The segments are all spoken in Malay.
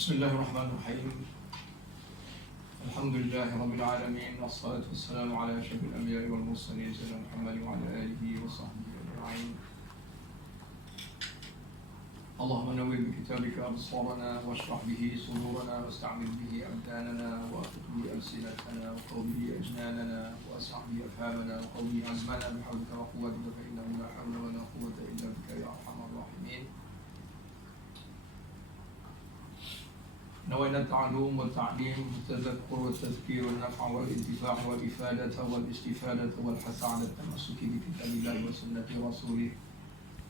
Bismillahirrahmanirrahim. Alhamdulillahi Rabbil Alamin. Wassalatu wassalamu ala asyrafil anbiya'i wal mursalin Sayyidina Muhammad wa ala alihi wa sahbihi ajma'in. Allahumma nawwir bi kitabika absarana washrah bihi sudurana wasta'mil bihi abdanana wa afiq bihi alsinatana wa qawwi bihi ajnanana wa as'ah bihi afhamana wa qawwi azmana bihawlika wa quwwatika fa innahu la hawla wa la quwwata illa bika ya arhamar rahimin. نوينا التعلم والتعليم والتذكر والتذكير والنفع والانتفاع والإفادة والاستفادة والحث على التمسك بكتاب الله وسنة رسوله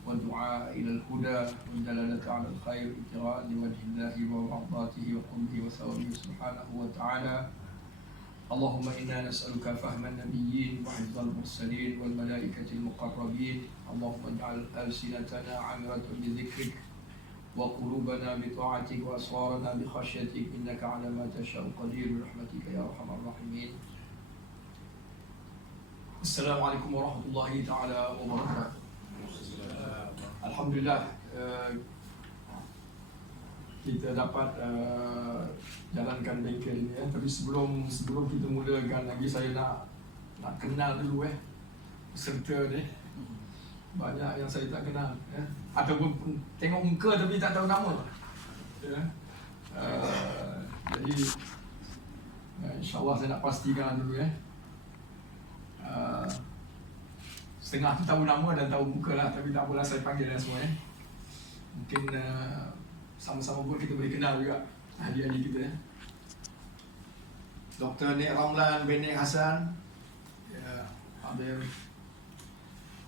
والدعاء إلى الهدى والدلالة على الخير ابتغاء لوجه الله ومرضاته وقربه وثوابه سبحانه وتعالى. اللهم إنا نسألك فهم النبيين وحفظ المرسلين والملائكة المقربين. اللهم اجعل ألسنتنا عامرة بذكرك وقلوبنا بطاعتك وأسرارنا بخشيتك إنك على ما تشاء قدير برحمتك يا أرحم الراحمين. السلام عليكم ورحمة الله تعالى وبركاته. Alhamdulillah, kita dapat jalankan bengkel ni. Tapi sebelum kita mulakan lagi, saya nak kenal dulu peserta ni. Banyak yang saya tak kenal, ataupun tengok muka tapi tak tahu nama. Jadi insyaAllah saya nak pastikan dulu. Setengah tu tahu nama dan tahu muka lah, tapi tak apalah, saya panggil dah semua. Mungkin sama-sama pun kita boleh kenal juga ahli-ahli kita. Dr. Nik Ramlan bin Nik Hassan, Habib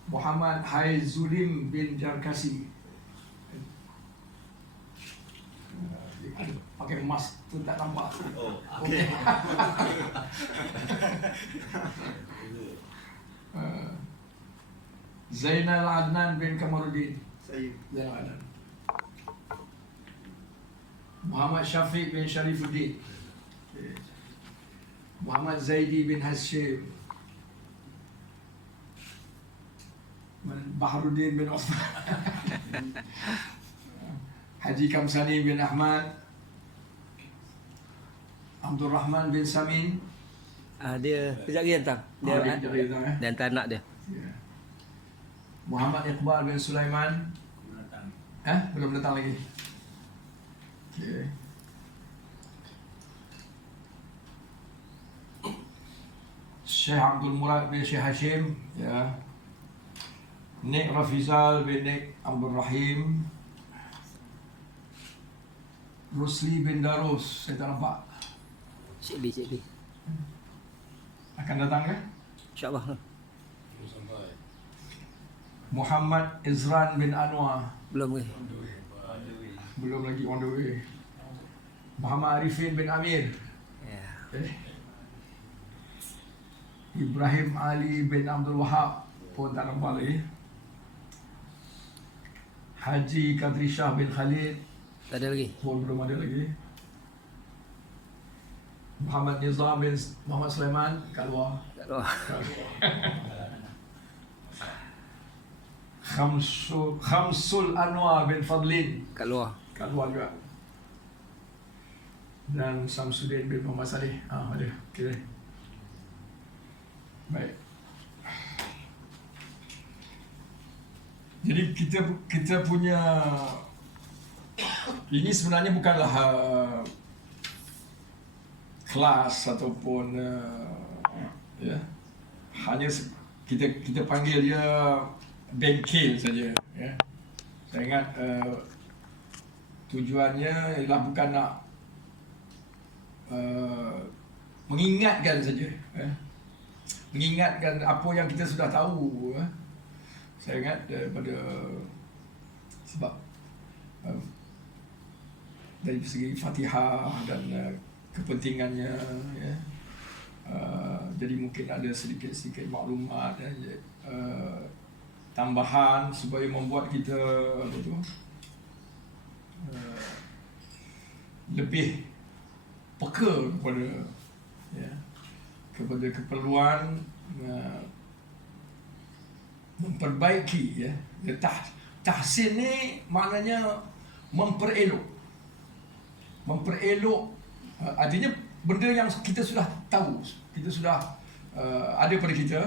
Muhammad Haizulim bin Jarkasi. Pakai mask tu tak nampak. Oh, okey. Zainal Adnan bin Kamaruddin. Saya. Zainal Adnan. Muhammad Syafiq bin Sharifuddin. Muhammad Zaidi bin Hashim. Baharuddin bin Osman. Haji Kamsani bin Ahmad. Abdul Rahman bin Samin. Dia kejap lagi datang. Dia hantar anak dia. Muhammad Iqbal bin Sulaiman. Belum datang lagi. Okay. Syekh Abdul Murad bin Syekh Hashim. Nik Rafizal bin Nik Abdul Rahim. Rusli bin Darus. Saya tak nampak. Cik B. Akan datang ke? InsyaAllah. Muhammad Izran bin Anwar. Belum ke? Belum lagi, on the way. Muhammad Arifin bin Amir. Ya. Ibrahim Ali bin Abdul Wahab pun tak nampak lagi. Haji Kadri Shah bin Khalid Tak ada lagi. pun belum ada lagi. Muhammad Nizam bin Muhammad Sulaiman kat luar. Tak ada. Khamsul Anwar bin Fadlin Kat luar. kat luar juga. Dan Samsudin bin Muhammad Saleh. Ada. Okay. Baik. Jadi kita punya ini sebenarnya bukanlah kelas ataupun hanya kita panggil dia bengkel saja. Saya ingat tujuannya ialah bukan nak mengingatkan saja, mengingatkan apa yang kita sudah tahu. Saya ingat daripada sebab dari segi Fatihah dan kepentingannya, jadi mungkin ada sedikit-sedikit maklumat tambahan supaya membuat kita lebih peka kepada keperluan memperbaiki. Tahsin ni maknanya memperelok. memperelok, artinya benda yang kita sudah tahu, kita sudah ada pada kita,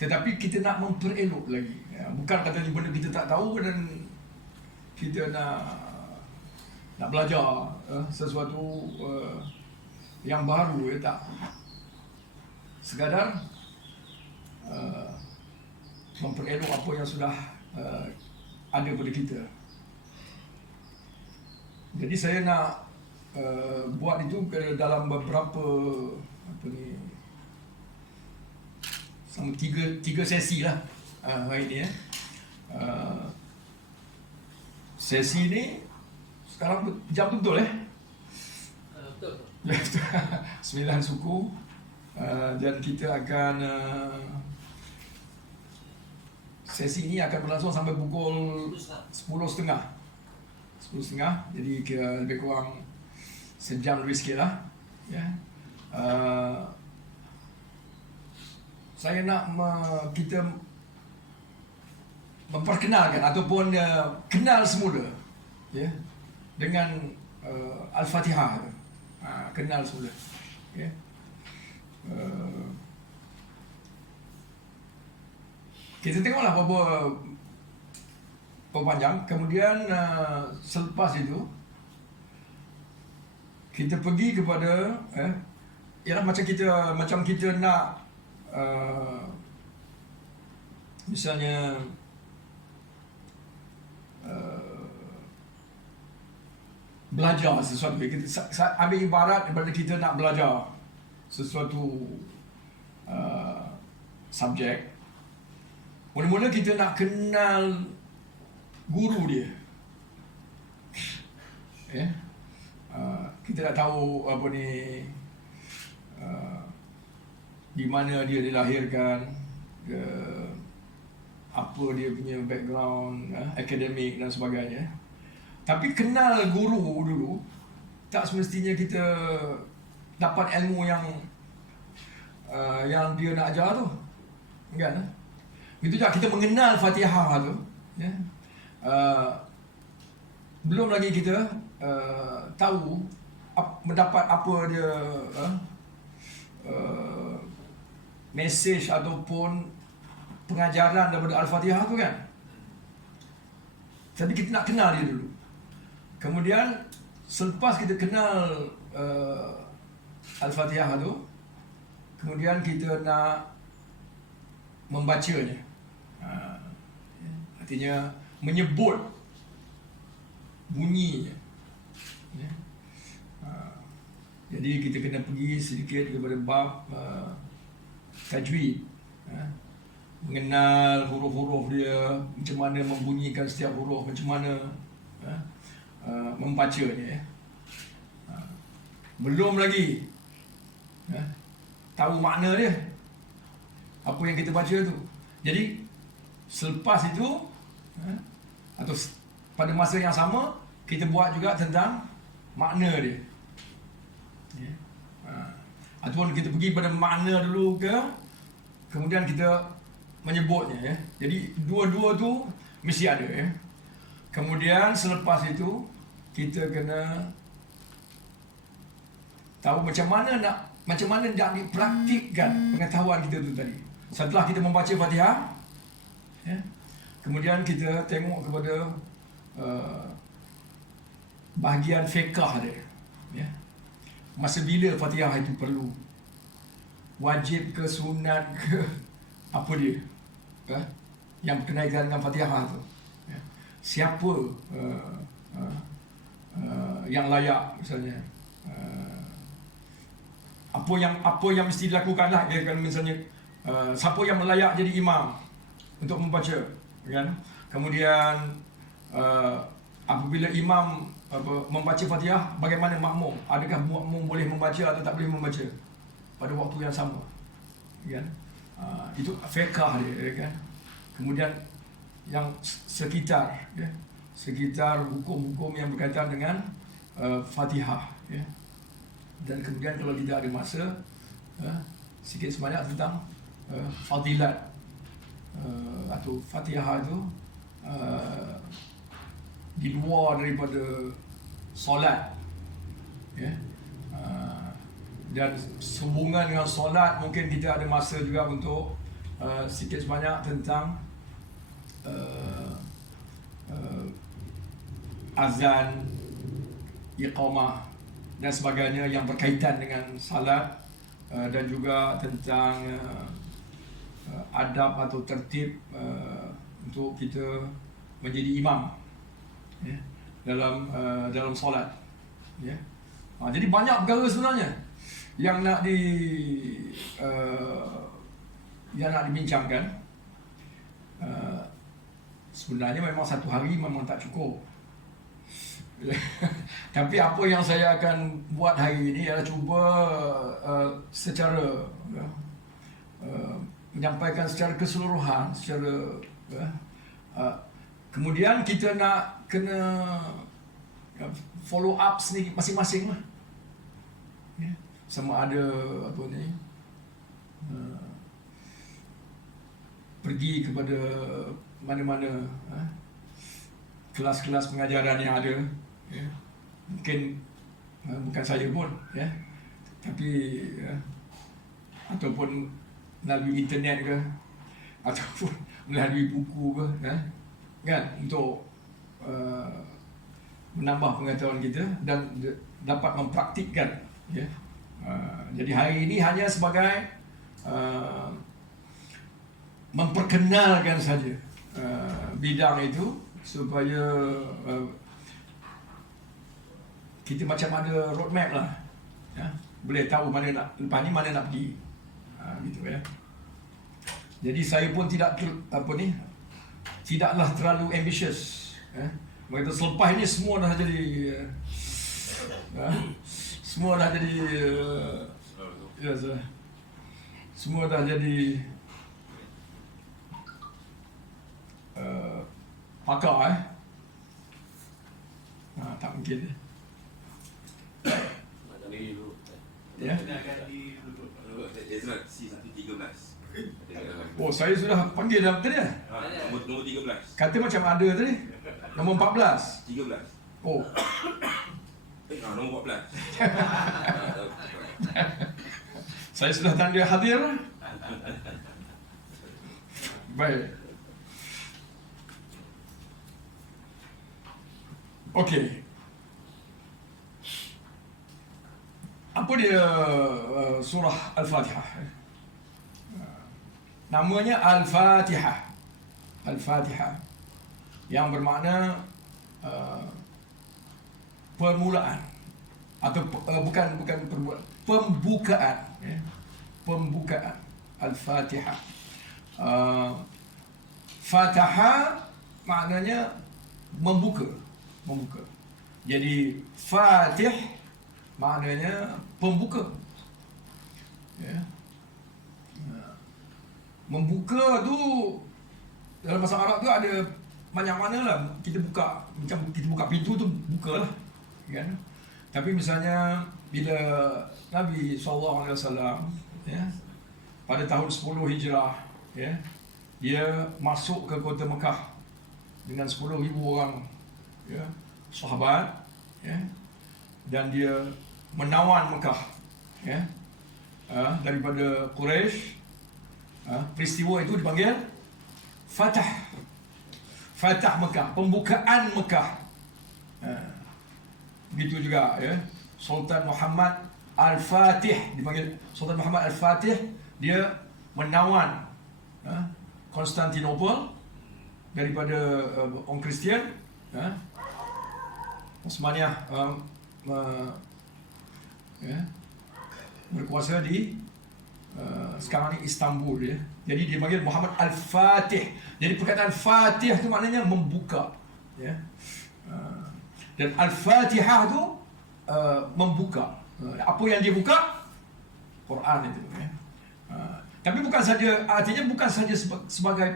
tetapi kita nak memperelok lagi. Bukan katanya benda kita tak tahu dan kita nak belajar sesuatu yang baru, tak. Sekadar memperelok apa yang sudah ada pada kita. Jadi saya nak buat itu dalam beberapa sama tiga sesi lah hari ni. Sesi ni sekarang jam betul Betul. 9 suku, dan kita akan sesi ini akan berlangsung sampai pukul 10.30. 10.30, jadi kira lebih kurang sejam lebih sikit lah. Saya nak kita memperkenalkan ataupun kenal semula dengan Al-Fatihah. Kenal semula. Kita tengoklah berapa panjang. Kemudian selepas itu kita pergi kepada ialah macam kita nak misalnya belajar sesuatu. Kita ambil ibarat daripada kita nak belajar sesuatu subjek. Mula-mula kita nak kenal guru dia. Kita nak tahu di mana dia dilahirkan, apa dia punya background akademik dan sebagainya. Tapi kenal guru dulu, tak semestinya kita dapat ilmu yang dia nak ajar tu, kan? Begitu juga kita mengenal Fatihah tu, belum lagi kita tahu mendapat apa dia message ataupun pengajaran daripada Al-Fatihah tu, kan? Jadi kita nak kenal dia dulu. Kemudian selepas kita kenal Al-Fatihah tu, kemudian kita nak membacanya. Artinya menyebut bunyinya. Jadi kita kena pergi sedikit kepada bab tajwid, mengenal huruf-huruf dia, macam mana membunyikan setiap huruf, macam mana membacanya. Belum lagi tahu makna dia, apa yang kita baca tu. Jadi selepas itu atau pada masa yang sama, kita buat juga tentang makna dia. Ataupun kita pergi pada makna dulu ke, kemudian kita menyebutnya. Jadi dua-dua tu mesti ada. Kemudian selepas itu kita kena tahu macam mana nak dipraktikkan pengetahuan kita tu tadi. Setelah kita membaca Fatihah, kemudian kita tengok kepada bahagian fiqh dia. Masa bila Fatihah itu perlu? Wajib ke, sunat ke, apa dia? Yang berkenaan dengan Fatihah tu. Siapa yang layak misalnya? Apa yang mesti dilakukan lah, kan? Misalnya siapa yang layak jadi imam untuk membaca, kan? Kemudian apabila imam membaca Fatihah, bagaimana makmum? Adakah makmum boleh membaca atau tak boleh membaca pada waktu yang sama, kan? Itu fiqh dia, kan? Kemudian yang sekitar hukum-hukum yang berkaitan dengan Fatihah, dan kemudian kalau tidak ada masa, sikit sebanyak tentang fadilat atau Fatihah itu di luar daripada solat, ya. Dan sehubungan dengan solat, mungkin kita ada masa juga untuk sikit sebanyak tentang azan, iqamah dan sebagainya yang berkaitan dengan salat, dan juga tentang adab atau tertib untuk kita menjadi imam, ya, dalam solat, ya. Jadi banyak perkara sebenarnya yang nak dibincangkan. Sebenarnya memang satu hari memang tak cukup. Tapi apa yang saya akan buat hari ini adalah cuba secara menyampaikan secara keseluruhan, kemudian kita nak kena follow up sendiri masing-masing lah, ya. Sama ada apa ni, pergi kepada mana-mana kelas-kelas pengajaran yang ada, ya. Mungkin bukan saya pun, ya, tapi ataupun melalui internet ke, ataupun melalui buku ke, kan, untuk menambah pengetahuan kita dan dapat mempraktikkan, ya. Jadi hari ini hanya sebagai memperkenalkan saja bidang itu, supaya kita macam ada roadmap lah, ya, boleh tahu mana nak, lepas ni mana nak pergi, gitu, ya. Jadi saya pun tidaklah terlalu ambitious, ya. Begitu selepas ini semua dah jadi semua dah jadi semua dah jadi pakar, tak mungkin, ya. Oh, saya sudah panggil dah tadi, Nombor 13. kata macam ada tadi, nombor 14. 13. Oh, Nombor 14. saya sudah tanda hadir. Baik. Okey. Apa dia surah Al-Fatihah? Namanya Al-Fatihah. Al-Fatihah yang bermakna permulaan atau bukan permulaan, pembukaan, ya. Pembukaan. Al-Fatihah. Fataha maknanya membuka. Jadi Fatih maknanya pembuka, ya. Membuka tu dalam bahasa Arab tu ada banyak makna lah. Kita buka, macam kita buka pintu tu buka lah, kan. Tapi misalnya bila Nabi SAW, ya, pada tahun 10 Hijrah, ya, dia masuk ke kota Mekah dengan 10,000 orang, ya, sahabat, ya, dan dia menawan Mekah, ya, daripada Quraisy. Peristiwa itu dipanggil Fatah Mekah, pembukaan Mekah. Begitu juga, ya, Sultan Muhammad Al-Fatih dipanggil Sultan Muhammad Al-Fatih. Dia menawan Konstantinopel daripada orang Kristian, Osmaniyah, ya, berkuasa di sekarang ni Istanbul, ya. Jadi dia panggil Muhammad Al-Fatih. Jadi perkataan Fatih tu maknanya membuka, ya. Dan Al-Fatihah tu membuka. Apa yang dia buka? Quran itu, ya. Tapi bukan saja, artinya bukan saja sebagai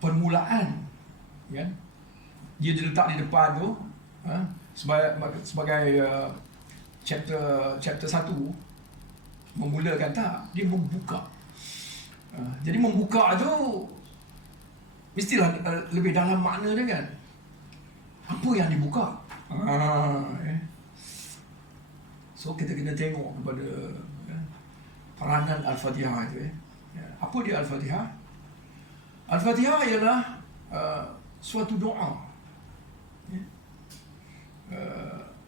permulaan, ya. Dia diletak di depan tu sebagai chapter 1 memulakan, tak, dia membuka. Jadi membuka tu mestilah lebih dalam makna dia, kan. Apa yang dibuka? So kita kena tengok kepada peranan Al-Fatihah itu. Apa dia Al-Fatihah? Al-Fatihah ialah suatu doa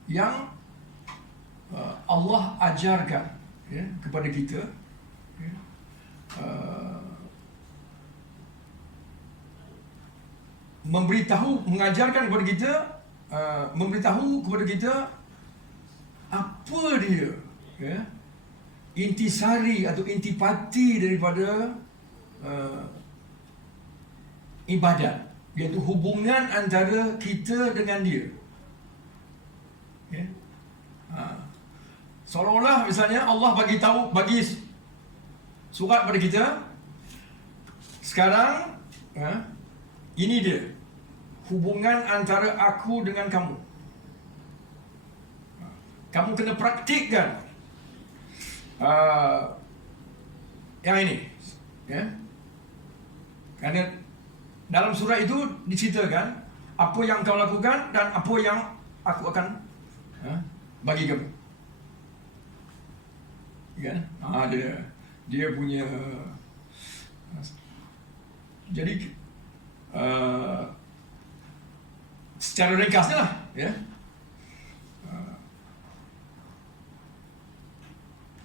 yang Allah ajarkan kepada kita, mengajarkan kepada kita, memberitahu kepada kita apa dia intisari atau intipati daripada ibadat, iaitu hubungan antara kita dengan dia. Seolah-olah misalnya Allah bagi surat pada kita, sekarang ini dia hubungan antara aku dengan kamu. Kamu kena praktikkan yang ini, Kerana dalam surah itu diceritakan apa yang kau lakukan dan apa yang aku akan bagi kamu. Kan? Dia punya. Jadi secara ringkasnya lah,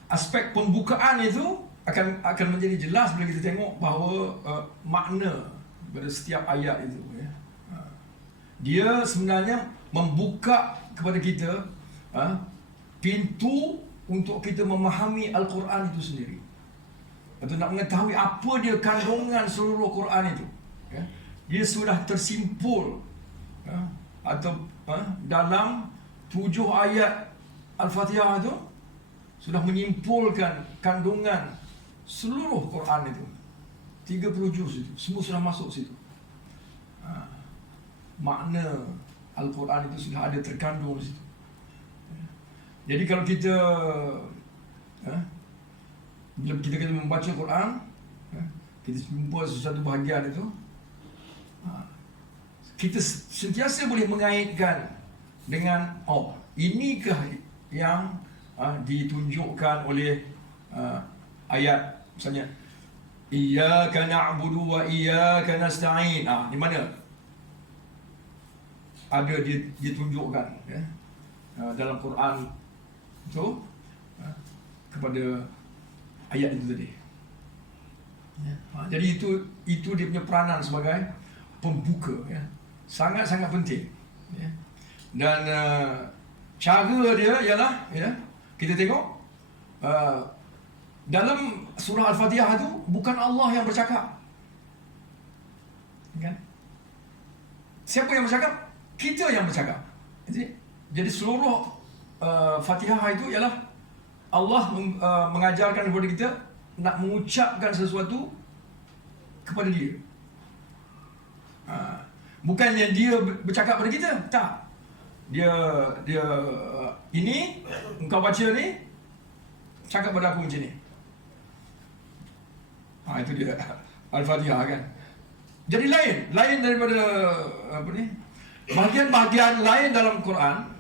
aspek pembukaan itu akan menjadi jelas bila kita tengok bahawa makna pada setiap ayat itu. Dia sebenarnya membuka kepada kita pintu untuk kita memahami Al-Quran itu sendiri, atau nak mengetahui apa dia kandungan seluruh Quran itu. Dia sudah tersimpul atau dalam 7 ayat Al-Fatihah itu sudah menyimpulkan kandungan seluruh Quran itu. 30 juz itu semua sudah masuk situ. Makna Al-Quran itu sudah ada terkandung di situ. Jadi kalau kita bila kita membaca Quran, kita jumpa sesuatu bahagian itu, kita sentiasa boleh mengaitkan dengan inikah yang ditunjukkan oleh ayat misalnya iyyaka na'budu wa iyyaka nasta'in. Di mana ada ditunjukkan dalam Quran itu kepada ayat itu tadi. Jadi itu dia punya peranan sebagai pembuka, sangat-sangat penting. Dan cara dia ialah kita tengok dalam surah Al-Fatihah itu bukan Allah yang bercakap, kan? Siapa yang bercakap? Kita yang bercakap. Jadi seluruh Fatihah itu ialah Allah mengajarkan kepada kita nak mengucapkan sesuatu kepada dia. Bukannya dia bercakap kepada kita, tak. Dia ini engkau baca ni, cakap pada aku macam ni. Itu dia Al-Fatihah, kan. Jadi lain daripada bahagian-bahagian lain dalam Quran,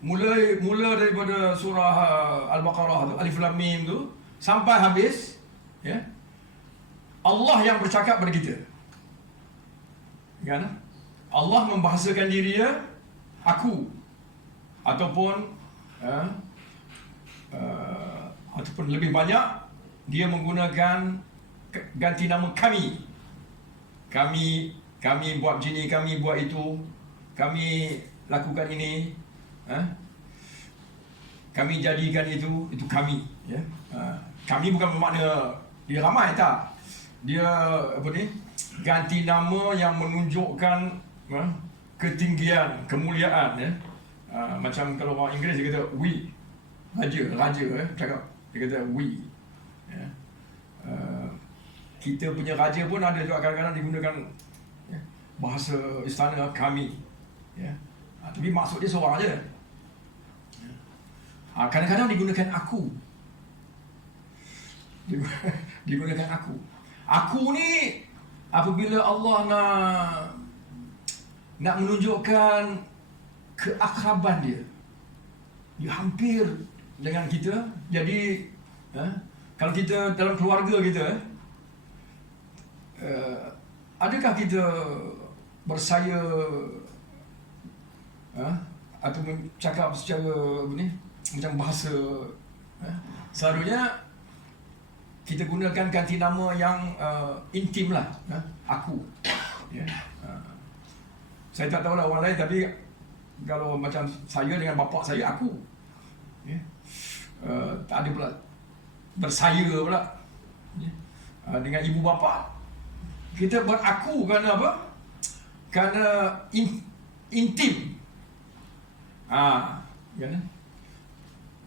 mula daripada surah Al-Baqarah tu, Alif Lam Mim tu sampai habis, Allah yang bercakap pada kita, kan? Allah membahasakan diri dia aku, ataupun lebih banyak dia menggunakan ganti nama kami buat begini, kami buat itu, kami lakukan ini, kami jadikan itu kami, kami bukan bermakna dia ramai, tak. Dia ganti nama yang menunjukkan ketinggian, kemuliaan, macam kalau orang Inggeris dia kata we, raja cakap, dia kata we. Kita punya raja pun ada juga kadang-kadang digunakan bahasa istana kami, tapi maksud dia seorang aja. Kadang-kadang digunakan aku, digunakan aku. Aku ni apabila Allah nak menunjukkan keakraban dia hampir dengan kita. Jadi kalau kita dalam keluarga kita, adakah kita bersaya atau cakap secara macam bahasa, selalunya kita gunakan ganti nama yang intim lah, aku. Saya tak tahu lah orang lain, tapi kalau macam saya dengan bapa saya, aku. Tak ada pula bersaya pula. Dengan ibu bapa kita beraku kerana apa? Kerana intim.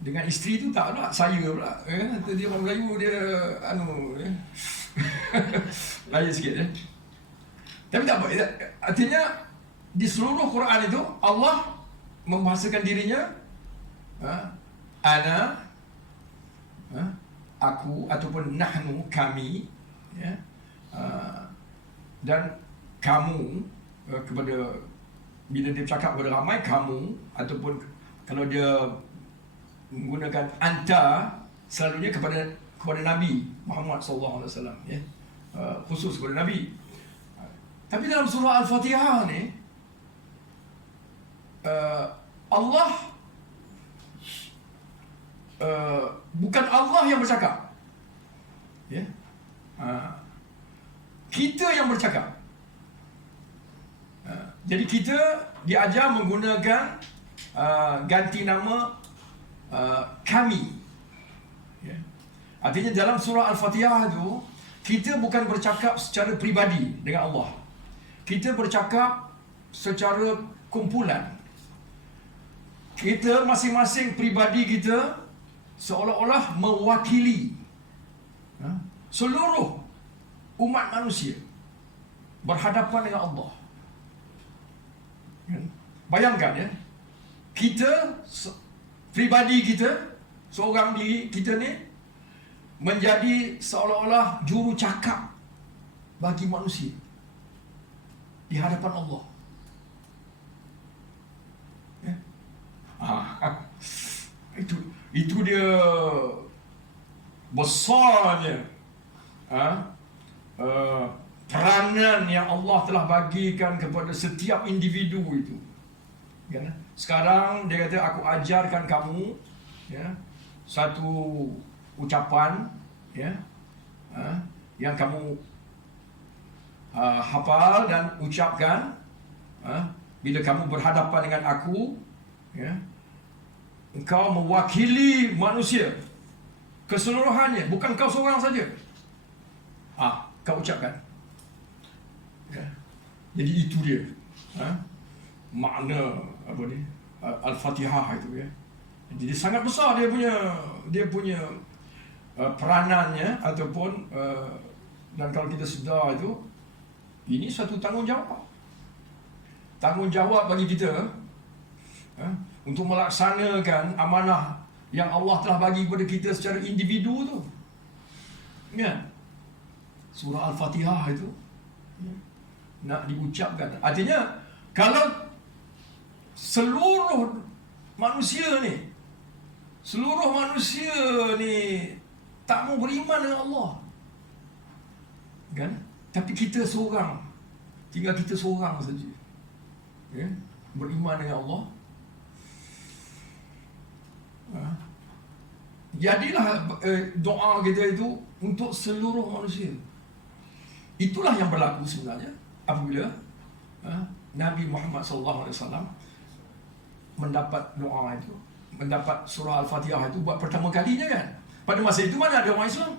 Dengan isteri tu tak pula saya pula. Dia orang Melayu, dia lain sikit. Tapi tak apa. Artinya di seluruh Quran itu Allah membahasakan dirinya ana, aku, ataupun nahnu, kami, dan kamu, kepada bila dia bercakap kepada ramai, kamu, ataupun kalau dia menggunakan anta, selalunya kepada Nabi Muhammad sallallahu alaihi wasallam, khusus kepada Nabi. Tapi dalam surah Al-Fatihah ni, Allah bukan Allah yang bercakap, kita yang bercakap. Jadi kita diajar menggunakan ganti nama kami. Artinya dalam surah Al-Fatihah itu, kita bukan bercakap secara pribadi dengan Allah. Kita bercakap secara kumpulan. Kita masing-masing pribadi kita seolah-olah mewakili seluruh umat manusia berhadapan dengan Allah. Bayangkan kita, pribadi kita, seorang diri kita ni menjadi seolah-olah juru cakap bagi manusia di hadapan Allah. Itu dia besarnya peranan yang Allah telah bagikan kepada setiap individu itu. Sekarang dia kata, aku ajarkan kamu satu ucapan yang kamu hafal dan ucapkan bila kamu berhadapan dengan aku. Engkau mewakili manusia keseluruhannya, bukan kau seorang saja. Kau ucapkan. Jadi itu dia makna apa ni Al-Fatihah itu Jadi sangat besar dia punya peranannya, ataupun dan kalau kita sedar itu, ini satu tanggungjawab bagi kita untuk melaksanakan amanah yang Allah telah bagi kepada kita secara individu tu. Surah Al-Fatihah itu nak diucapkan. Artinya kalau seluruh manusia ni tak mau beriman dengan Allah, tapi kita seorang, tinggal kita seorang saja beriman dengan Allah. Jadilah doa kita itu untuk seluruh manusia. Itulah yang berlaku sebenarnya apabila Nabi Muhammad SAW mendapat doa itu, mendapat surah Al-Fatihah itu buat pertama kalinya kan. Pada masa itu mana ada orang Islam?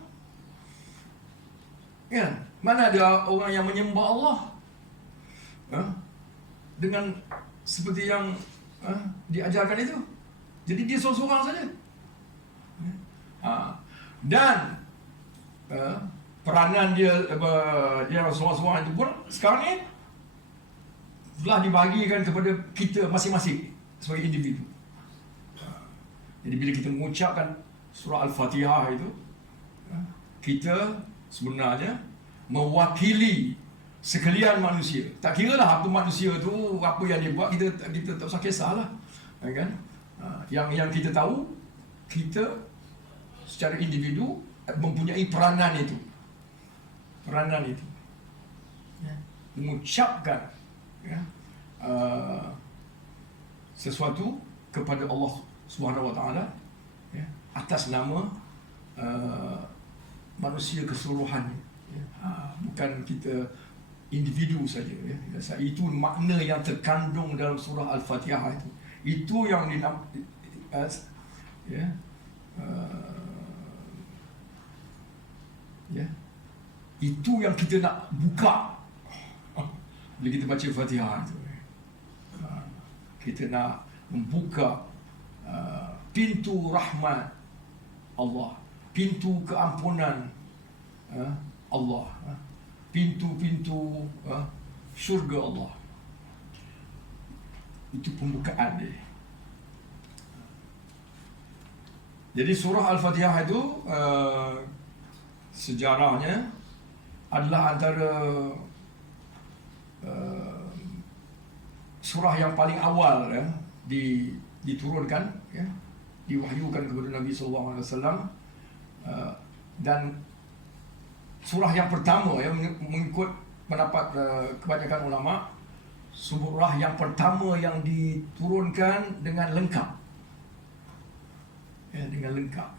Mana ada orang yang menyembah Allah dengan seperti yang diajarkan itu. Jadi dia seorang-seorang saja. Dan peranan dia seorang-seorang itu pun sekarang ni telah dibagikan kepada kita masing-masing sebagai individu. Jadi bila kita mengucapkan surah Al-Fatihah itu, kita sebenarnya mewakili sekalian manusia. Tak kira lah apa manusia tu, apa yang dia buat, kita tak usah kisahlah, kan? Yang kita tahu, kita secara individu mempunyai peranan itu. Peranan itu. Ya. Mengucapkan ya, sesuatu kepada Allah Subhanahu Wa Taala ya, atas nama manusia keseluruhannya. Ya. Bukan kita individu saja. Ya. Itu makna yang terkandung dalam surah Al-Fatihah itu. Itu yang ya, ya, itu yang kita nak buka bila kita baca Fatihah itu. Kita nak membuka pintu rahmat Allah, pintu keampunan Allah, pintu-pintu syurga Allah. Itu pembukaan dia. Jadi surah Al-Fatihah itu sejarahnya adalah antara surah yang paling awal ya, diturunkan ya, diwahyukan kepada Nabi sallallahu alaihi wasallam, dan surah yang pertama ya, mengikut pendapat kebanyakan ulama, surah yang pertama yang diturunkan dengan lengkap. Ya, dengan lengkap.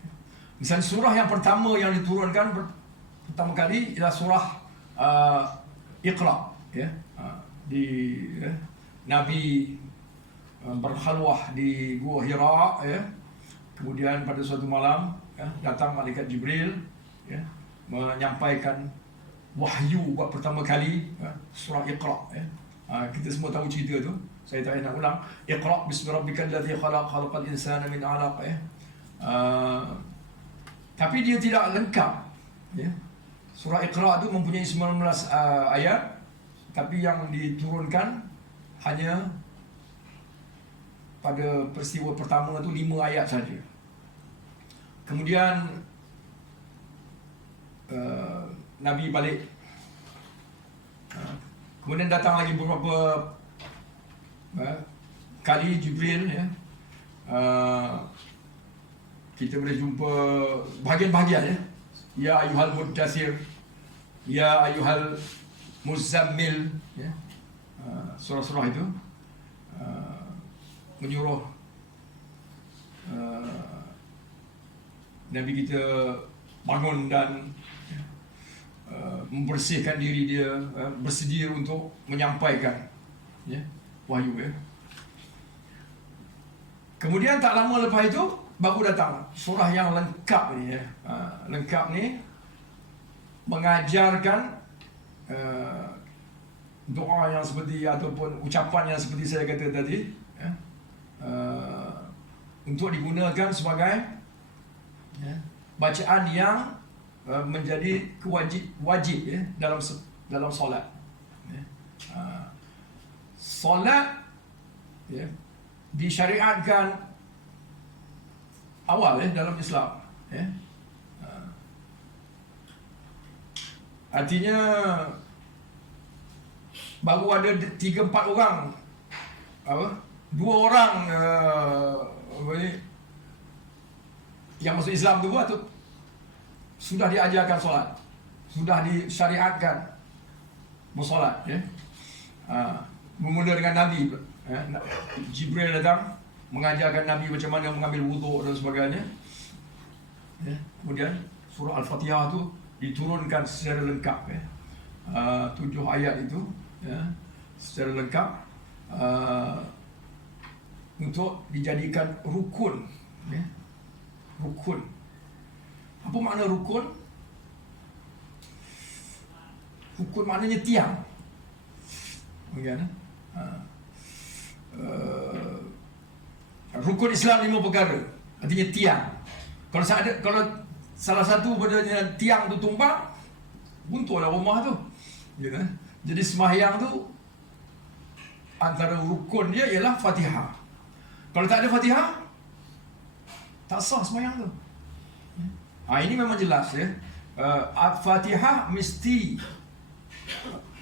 Misalnya surah yang pertama yang diturunkan pertama kali ialah surah Iqra ya. Nabi berkhalwah di Gua Hira ya. Kemudian pada suatu malam ya, datang malaikat Jibril ya, menyampaikan wahyu buat pertama kali ya, surah Iqra ya. Kita semua tahu cerita tu. Saya tak nak ulang. Iqra bismi rabbikal ladzi khalaq, khalaqal insana min 'alaq ya. Tapi dia tidak lengkap ya. Surah Iqra itu mempunyai 19 ayat, tapi yang diturunkan hanya pada peristiwa pertama itu 5 ayat saja. Kemudian Nabi balik, kemudian datang lagi beberapa kali Jibril ya. Kita boleh jumpa bahagian-bahagian ya. Ya ayyuhal muddathir, ya ayyuhal muzammil ya. Surah-surah itu menyuruh Nabi kita bangun dan membersihkan diri dia, bersedia untuk menyampaikan ya, wahyu ya. Kemudian tak lama lepas itu baru datang surah yang lengkap ni ya. Lengkap ni mengajarkan doa yang seperti ataupun ucapan yang seperti saya kata tadi ya, untuk digunakan sebagai ya, bacaan yang menjadi wajib ya, dalam solat ya. Solat ya, disyariatkan awal ya, dalam Islam ya. Artinya baru ada 3-4 orang, 2 orang yang masuk Islam tu atau sudah diajarkan solat, sudah disyariatkan bersolat ya. Bermula dengan Nabi ya. Jibril datang mengajarkan Nabi macam mana mengambil wuduk dan sebagainya ya. Kemudian surah Al-Fatihah tu diturunkan secara lengkap ya. 7 ayat itu ya, secara lengkap untuk dijadikan rukun ya. Rukun. Apa makna rukun? Rukun maknanya tiang. Bagaimana? Rukun Islam 5 perkara. Artinya tiang. Kalau salah satu padanya tiang tu tumbang, runtuhlah rumah tu. Ya, jadi sembahyang tu antara rukun dia ialah Fatihah. Kalau tak ada Fatihah, tak sah sembahyang tu. Ini memang jelas ya. Fatihah mesti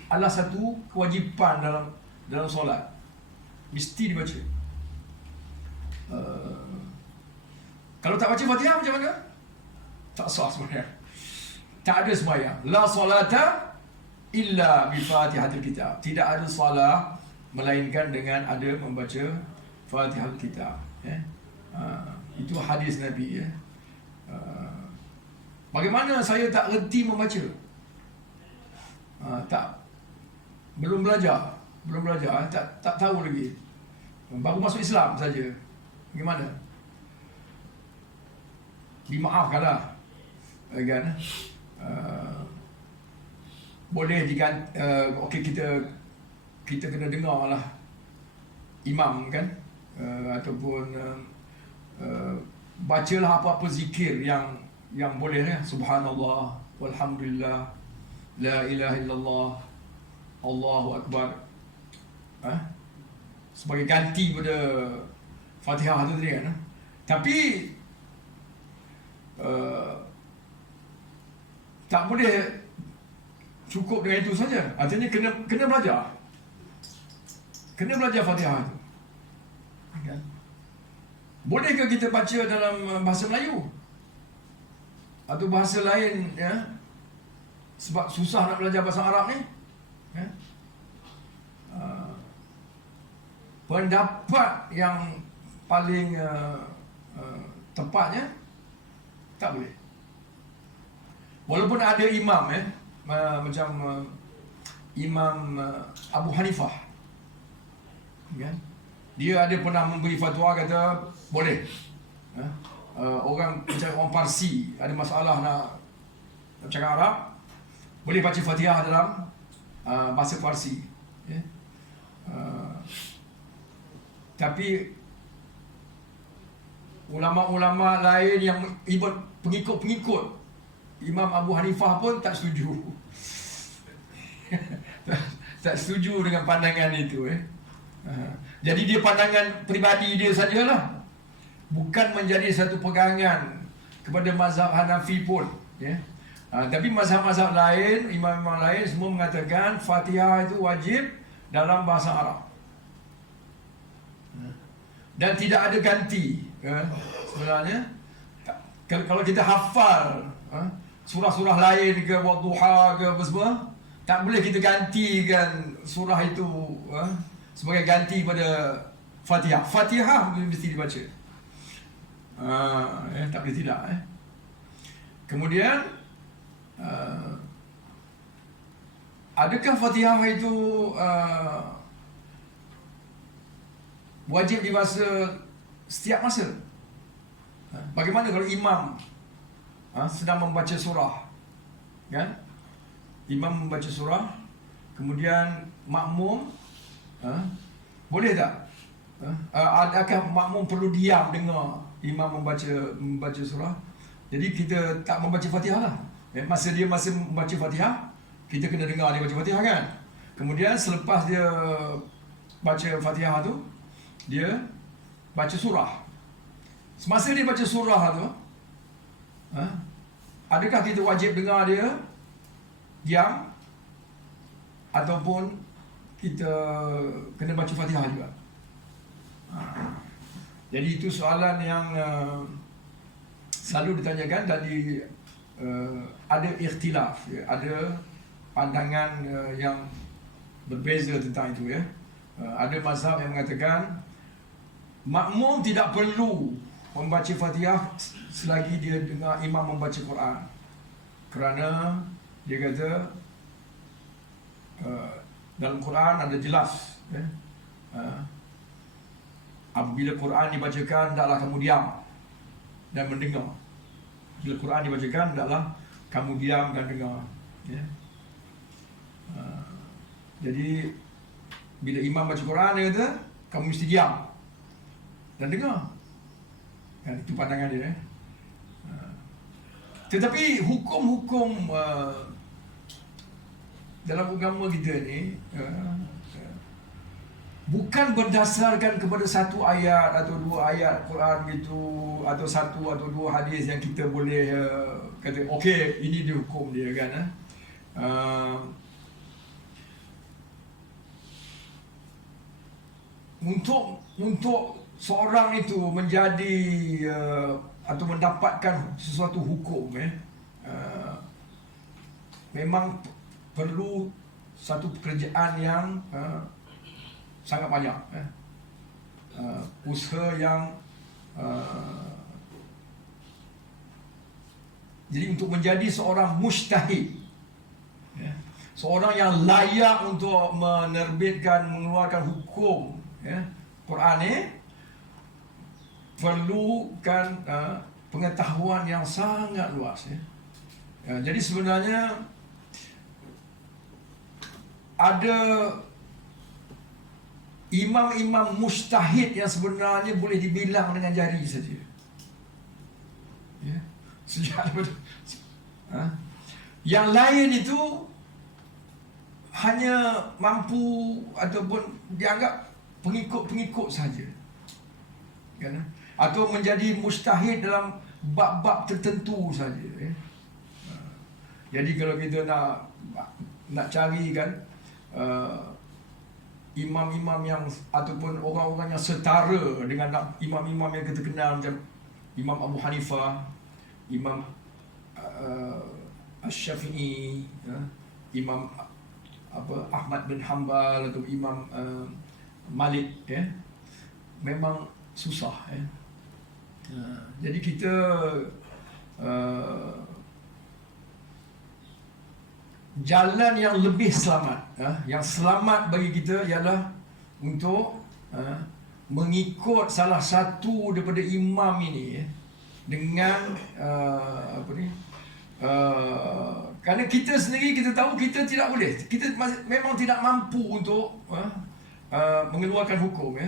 adalah satu kewajipan dalam solat. Mesti dibaca. Kalau tak baca Fatihah macam mana? Tak sah sebenarnya. Tak ada sembahyang. La salata illa bi Fatihatil Kitab. Tidak ada salat melainkan dengan ada membaca Fatihatul Kitab. Itu hadis Nabi. Bagaimana saya tak reti membaca? Belum belajar, tak tahu lagi. Baru masuk Islam saja. Bagaimana? Dimaafkanlah, kan? Boleh diganti. Okey, kita kena dengar lah imam, kan? Ataupun bacalah apa-apa zikir yang boleh, ya. Subhanallah, walhamdulillah, la ilaha illallah, Allahu Akbar, sebagai ganti pada Fatihah tu tadi, kan? Tapi tak boleh cukup dengan itu saja. Artinya kena belajar. Kena belajar Fatihah itu. Kan? Bolehkah kita baca dalam bahasa Melayu? Atau bahasa lain, ya? Sebab susah nak belajar bahasa Arab ni. Ya? Pendapat yang paling tepatnya, tak boleh. Walaupun ada imam, macam Imam Abu Hanifah, kan? Dia ada pernah memberi fatwa kata boleh. Orang macam orang Parsi ada masalah nak cakap Arab, boleh baca Fatihah dalam bahasa Parsi. Tapi ulama-ulama lain yang pengikut Imam Abu Hanifah pun tak setuju. Tak setuju dengan pandangan itu. Jadi dia pandangan peribadi dia sajalah, bukan menjadi satu pegangan kepada mazhab Hanafi pun, ya. Tapi mazhab-mazhab lain, imam-imam lain semua mengatakan Fatihah itu wajib dalam bahasa Arab. Dan tidak ada ganti, sebenarnya. Kalau kita hafal surah-surah lain ke, Wadduha ke, apa semua, tak boleh kita gantikan surah itu sebagai ganti pada Fatihah. Fatihah mesti dibaca. Tak boleh tidak. Kemudian adakah Fatihah itu wajib dibaca setiap masa? Bagaimana kalau imam sedang membaca surah, kan? Imam membaca surah, kemudian makmum, boleh tak? Adakah makmum perlu diam dengar imam membaca surah? Jadi kita tak membaca Fatihah lah. Masa dia masih membaca Fatihah, kita kena dengar dia baca Fatihah, kan? Kemudian selepas dia baca Fatihah tu, dia baca surah. Semasa dia baca surah tu, adakah kita wajib dengar dia diam, ataupun kita kena baca Fatihah juga? Jadi itu soalan yang selalu ditanyakan dan ada ikhtilaf, ya, ada pandangan yang berbeza tentang itu, ya. Ada mazhab yang mengatakan makmum tidak perlu membaca Fatihah selagi dia dengar imam membaca Quran, kerana dia kata dalam Quran ada jelas, ya, apabila Quran dibacakan, hendaklah kamu diam dan mendengar. Bila Quran dibacakan, hendaklah kamu diam dan dengar, ya. Jadi bila imam baca Quran, dia kata kamu mesti diam dan dengar, kan? Itu pandangan dia, ya. Tetapi hukum-hukum dalam agama kita ni bukan berdasarkan kepada satu ayat atau dua ayat Quran gitu, atau satu atau dua hadis yang kita boleh kata okey, ini dia hukum dia, kan? Untuk seorang itu menjadi atau mendapatkan sesuatu hukum memang perlu satu pekerjaan yang sangat banyak, usaha yang jadi untuk menjadi seorang mujtahid, seorang yang layak untuk menerbitkan, mengeluarkan hukum Quran perlukan pengetahuan yang sangat luas. Jadi sebenarnya ada imam-imam mujtahid yang sebenarnya boleh dibilang dengan jari saja. Sejak yang lain itu hanya mampu ataupun dianggap pengikut-pengikut saja, atau menjadi mujtahid dalam bab-bab tertentu saja. Jadi kalau kita nak cari kan imam-imam yang ataupun orang-orang yang setara dengan imam-imam yang kita kenal macam Imam Abu Hanifah, Imam Asy-Syafi'i, Imam Ahmad bin Hanbal atau Imam Malik, memang susah. Jadi kita jalan yang lebih selamat, yang selamat bagi kita ialah untuk mengikut salah satu daripada imam ini dengan kerana kita sendiri kita tahu kita tidak boleh, kita memang tidak mampu untuk mengeluarkan hukum,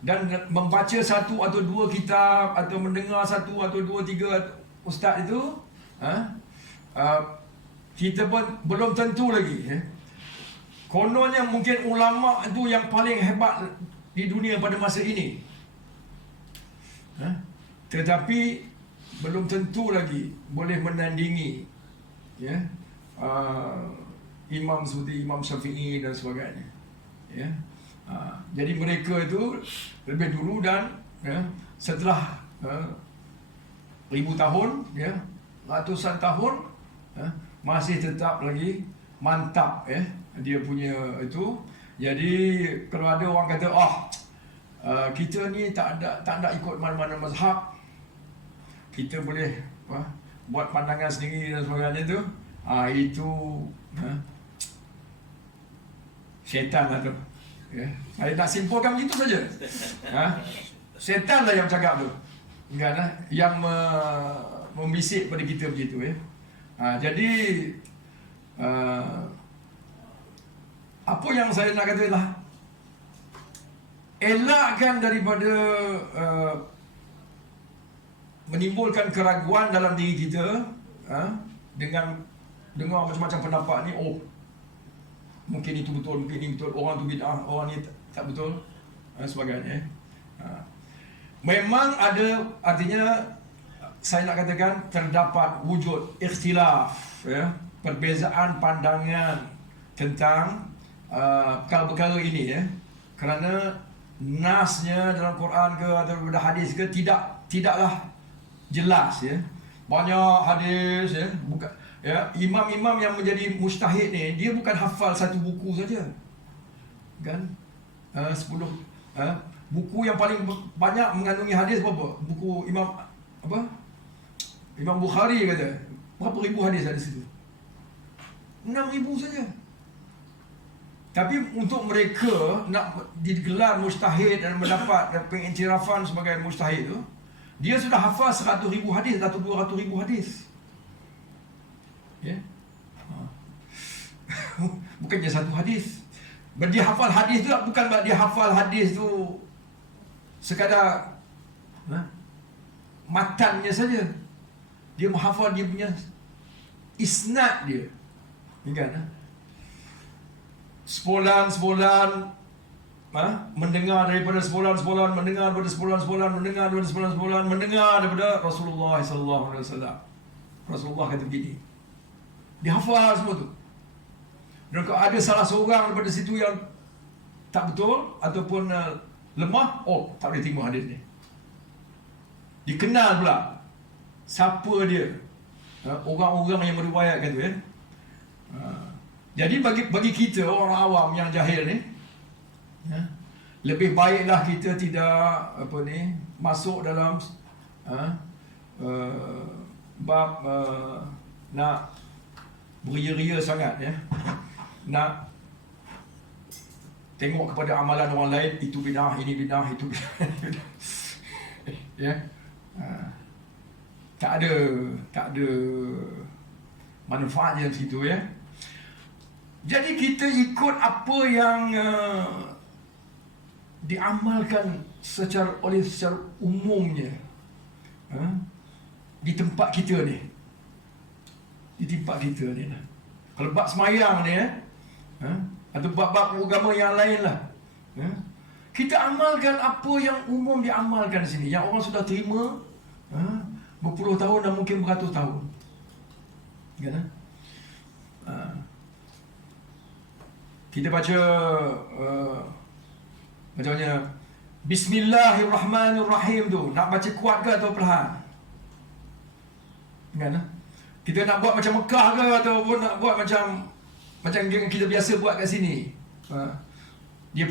dan membaca satu atau dua kitab atau mendengar satu atau dua tiga ustaz itu kita pun belum tentu lagi. Kononnya mungkin ulama itu yang paling hebat di dunia pada masa ini, tetapi belum tentu lagi boleh menandingi imam seperti Imam Syafi'i dan sebagainya. Jadi mereka itu lebih dulu dan setelah ribu tahun, ratusan tahun, masih tetap lagi mantap dia punya itu. Jadi kalau ada orang kata kita ni tak nak ikut mana-mana mazhab, kita boleh buat pandangan sendiri dan sebagainya tu, itu syaitan lah tu. Saya nak simpulkan begitu saja. Syaitan lah yang cakap tu, yang membisik pada kita begitu. Jadi apa yang saya nak kata lah, elakkan daripada menimbulkan keraguan dalam diri kita dengan dengar macam-macam pendapat ni. Mungkin itu betul, mungkin ini betul, orang tu bid'ah, orang ni tak betul, sebagainya. Memang ada, artinya saya nak katakan terdapat wujud ikhtilaf, perbezaan pandangan tentang perkara-perkara ini, kerana nasnya dalam Quran ke atau dalam hadis ke tidaklah jelas. Banyak hadis, bukan, imam-imam yang menjadi mujtahid ni, dia bukan hafal satu buku saja, kan? 10 buku yang paling banyak mengandungi hadis berapa? Buku Imam Bukhari kata berapa ribu hadis ada situ? 6,000 saja. Tapi untuk mereka nak digelar mujtahid dan mendapat pengiktirafan sebagai mujtahid tu, dia sudah hafal 100,000 hadis atau 200,000 hadis. Bukannya satu hadis. Dia hafal hadis tu bukan dia hafal hadis tu sekadar matannya saja. Dia menghafal dia punya isnad dia. Ingat sepolan mendengar daripada sepolan, mendengar daripada sepolan, mendengar daripada sepolan, mendengar daripada Rasulullah sallallahu alaihi wasallam. Rasulullah kata begini. Dia hafal semua tu. Dan kalau ada salah seorang daripada situ yang tak betul ataupun lemah, tak boleh terima hadis ni. Dikenal pula siapa dia, orang-orang yang meriwayatkan tu, ya. Jadi bagi kita orang awam yang jahil ni, ya, lebih baiklah kita tidak masuk dalam bab nak beria-ria sangat, ya, nak tengok kepada amalan orang lain, itu bidah, ini bidah, itu bidah. Ya. Tak ada manfaatnya di situ, ya. Jadi kita ikut apa yang diamalkan secara umumnya, di tempat kita ni. Di tempat kita ni lah. Kalau bab semayang ni, atau bab-bab agama yang lain lah, kita amalkan apa yang umum diamalkan di sini, yang orang sudah terima berpuluh tahun dan mungkin beratus tahun, kan? Kita baca macamnya Bismillahirrahmanirrahim tu, nak baca kuat ke atau perlahan, kan? Kita nak buat macam Mekah ke ataupun nak buat macam kita biasa buat kat sini. Dia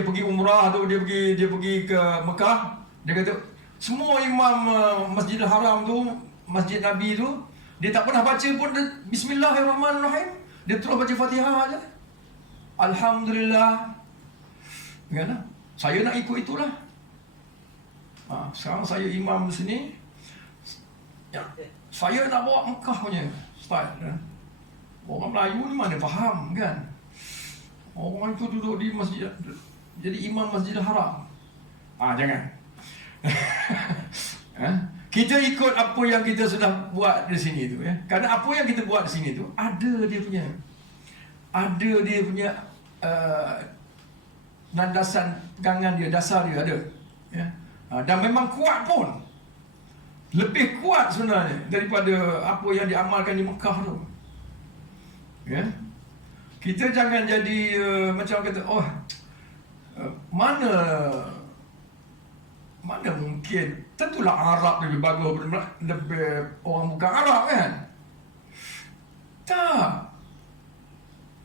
pergi umrah atau dia pergi ke Mekah, dia kata semua imam Masjidil Haram tu, Masjid Nabi tu, dia tak pernah baca pun Bismillahirrahmanirrahim. Dia terus baca Fatihah aja. Alhamdulillah. Kan? Saya nak ikut itulah. Sekarang saya imam di sini, ya, saya nak bawa Mekah punya style. Orang Melayu ni mana faham, kan? Orang itu duduk di masjid, jadi imam Masjidil Haram. Jangan. Kita ikut apa yang kita sudah buat di sini tu, ya. Kerana apa yang kita buat di sini tu ada dia punya landasan pegangan dia, dasar dia ada, ya. Dan memang kuat pun, lebih kuat sebenarnya daripada apa yang diamalkan di Mekah tu, ya. Kita jangan jadi macam kata, mana mungkin, tentulah Arab lebih bagus, lebih orang bukan Arab, kan? Tak,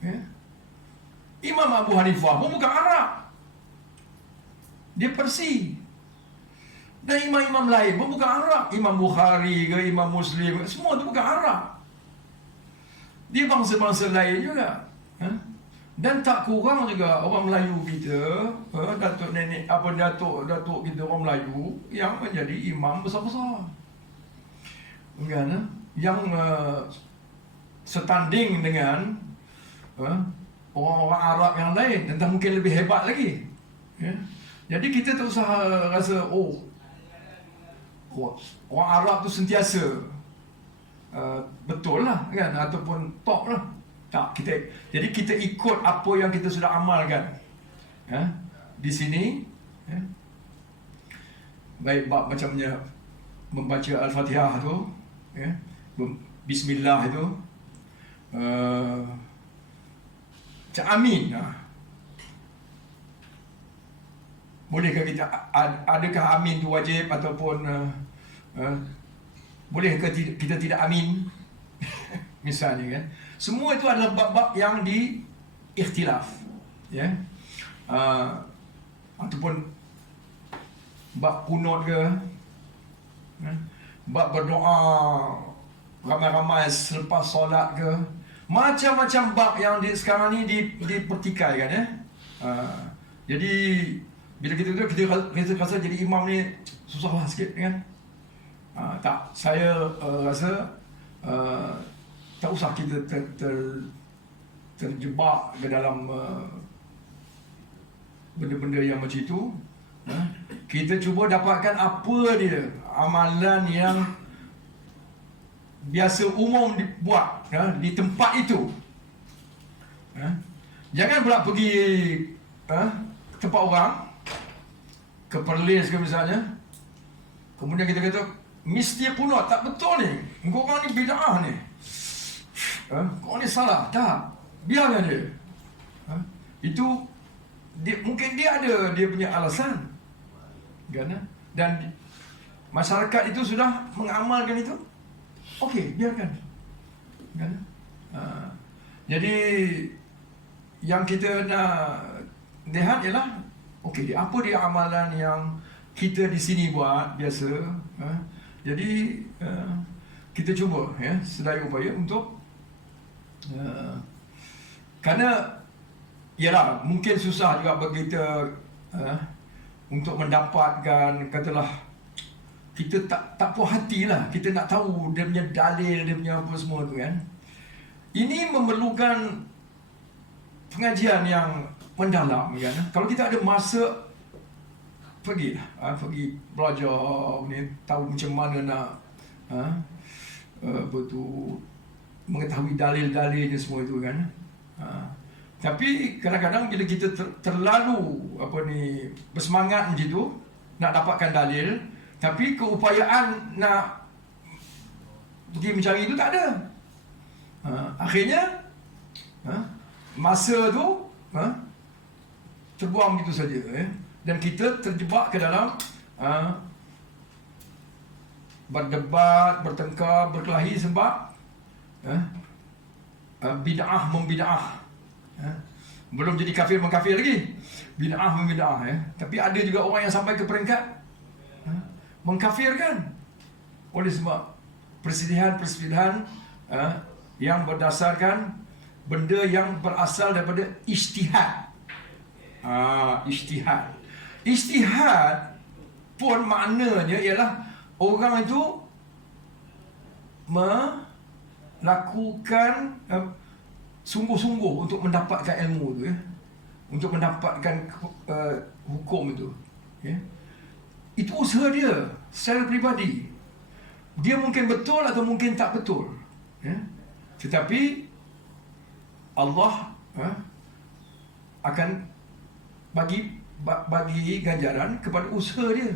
ya. Imam Abu Hanifah pun bukan Arab, dia Persi. Dan imam-imam lain pun bukan Arab, Imam Bukhari ke Imam Muslim, semua tu bukan Arab. Dia bangsa-bangsa lain juga. Dan tak kurang juga orang Melayu kita, datuk nenek, datuk kita orang Melayu yang menjadi imam besar-besar, kan? Yang setanding dengan orang-orang Arab yang lain, dan mungkin lebih hebat lagi, ya? Jadi kita tak usah rasa orang Arab tu sentiasa betul lah, kan, ataupun top lah. Tak, jadi kita ikut apa yang kita sudah amalkan, ya, di sini, ya. Baik bab macamnya membaca Al-Fatihah tu, ya, Bismillah itu, amin. Bolehkah kita, adakah amin tu wajib ataupun bolehkah kita tidak amin? Misalnya, kan? Semua itu adalah bab-bab yang diikhtilaf, ya. Ataupun bab kunut ke, ya? Bab berdoa ramai-ramai selepas solat ke, macam-macam bab yang sekarang ni dipertikaikan, ya. Jadi bila kita rasa jadi imam ni susahlah sikit, kan? Tak, saya rasa tak usah kita terjebak ke dalam benda-benda yang macam itu. Kita cuba dapatkan apa dia amalan yang biasa umum dibuat, ya, di tempat itu. Jangan pula pergi tempat orang, ke Perlis ke misalnya, kemudian kita kata mesti punut. Tak betul ni, engkau orang ni bid'ah ni, kau ni salah. Tak, biarkan dia. Itu mungkin dia ada dia punya alasan, kan? Dan masyarakat itu sudah mengamalkan itu, okey, biarkan. Kan? Jadi yang kita nak lihat ialah okey, apa dia amalan yang kita di sini buat biasa. Jadi kita cuba sedaya upaya untuk kerana ialah mungkin susah juga bagi kita untuk mendapatkan, katalah kita tak puas hatilah, kita nak tahu dia punya dalil, dia punya apa semua tu kan. Ini memerlukan pengajian yang mendalam kan. Kalau kita ada masa, pergi belajar ni, tahu macam mana nak apa tu, mengetahui dalil-dalilnya semua itu kan. Tapi kadang-kadang bila kita terlalu bersemangat macam tu nak dapatkan dalil, tapi keupayaan nak pergi mencari itu tak ada. Akhirnya masa tu terbuang begitu saja dan kita terjebak ke dalam berdebat, bertengkar, berkelahi sebab bid'ah membid'ah. Belum jadi kafir mengkafir lagi, bid'ah membid'ah. Tapi ada juga orang yang sampai ke peringkat mengkafirkan oleh sebab persediaan yang berdasarkan benda yang berasal daripada ijtihad. Ijtihad pun maknanya ialah orang itu melakukan sungguh-sungguh untuk mendapatkan ilmu tu untuk mendapatkan hukum itu. Itu usaha dia secara peribadi. Dia mungkin betul atau mungkin tak betul. Tetapi Allah akan bagi ganjaran kepada usaha dia.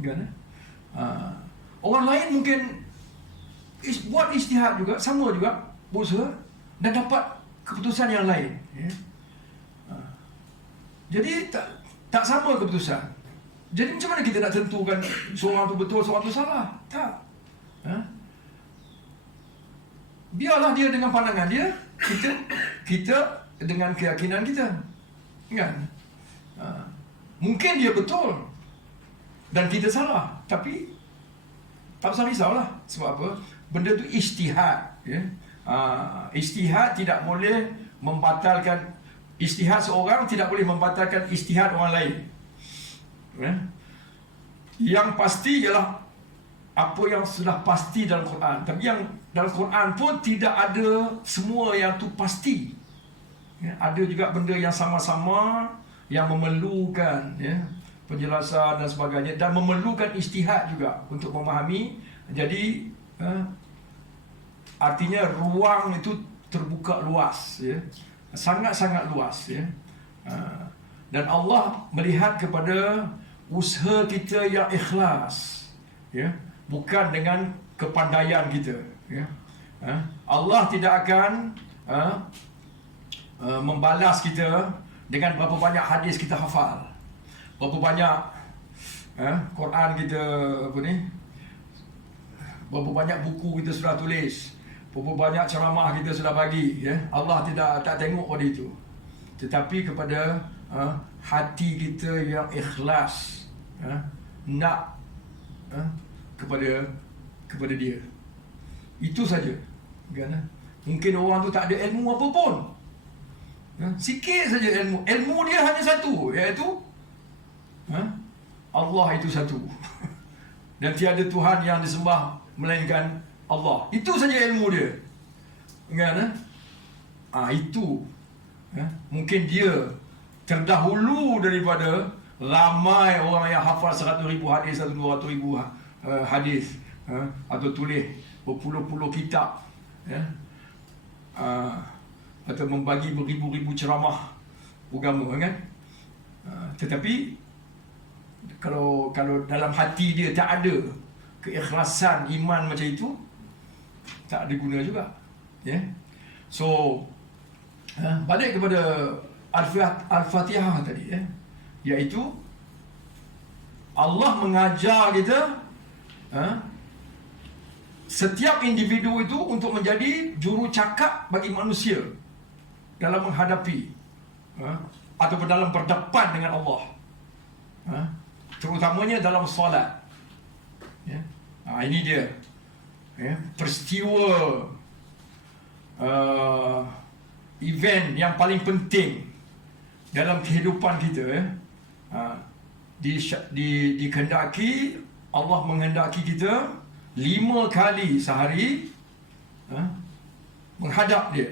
Kan? Orang lain mungkin buat ijtihad juga, sama juga berusaha dan dapat keputusan yang lain. Jadi tak sama keputusan. Jadi macam mana kita nak tentukan seorang tu betul, seorang tu salah? Tak. Biarlah dia dengan pandangan dia, kita dengan keyakinan kita. Kan? Mungkin dia betul dan kita salah, tapi tak usah risaulah. Sebab apa? Benda tu ijtihad. Ijtihad tidak boleh membatalkan, ijtihad seorang tidak boleh membatalkan ijtihad orang lain. Yang pasti ialah apa yang sudah pasti dalam Quran. Tapi yang dalam Quran pun tidak ada semua yang tu pasti. Ada juga benda yang sama-sama yang memerlukan penjelasan dan sebagainya, dan memerlukan ijtihad juga untuk memahami. Jadi artinya ruang itu terbuka luas, sangat-sangat luas. Dan Allah melihat kepada usaha kita yang ikhlas, bukan dengan kepandaian kita. Allah tidak akan membalas kita dengan berapa banyak hadis kita hafal, berapa banyak Quran kita berapa banyak buku kita sudah tulis, berapa banyak ceramah kita sudah bagi. Allah tak tengok pada itu, tetapi kepada hati kita yang ikhlas, nak kepada dia. Itu saja. Mungkin orang tu tak ada ilmu apa pun, sikit saja ilmu. Ilmu dia hanya satu, iaitu Allah itu satu. Dan tiada Tuhan yang disembah melainkan Allah. Itu saja ilmu dia. Itu mungkin dia terdahulu daripada ramai orang yang hafal 100,000 hadis atau 200,000 hadis, atau tulis berpuluh-puluh kitab, atau membagi beribu-ribu ceramah agama kan. Tetapi kalau dalam hati dia tak ada keikhlasan iman macam itu, tak ada guna juga. So balik kepada Al-Fatihah tadi, iaitu Allah mengajar kita setiap individu itu untuk menjadi juru cakap bagi manusia dalam menghadapi atau dalam berdepan dengan Allah, terutamanya dalam solat. Ini dia peristiwa event yang paling penting dalam kehidupan kita. Dikehendaki, Allah menghendaki kita 5 kali sehari menghadap dia,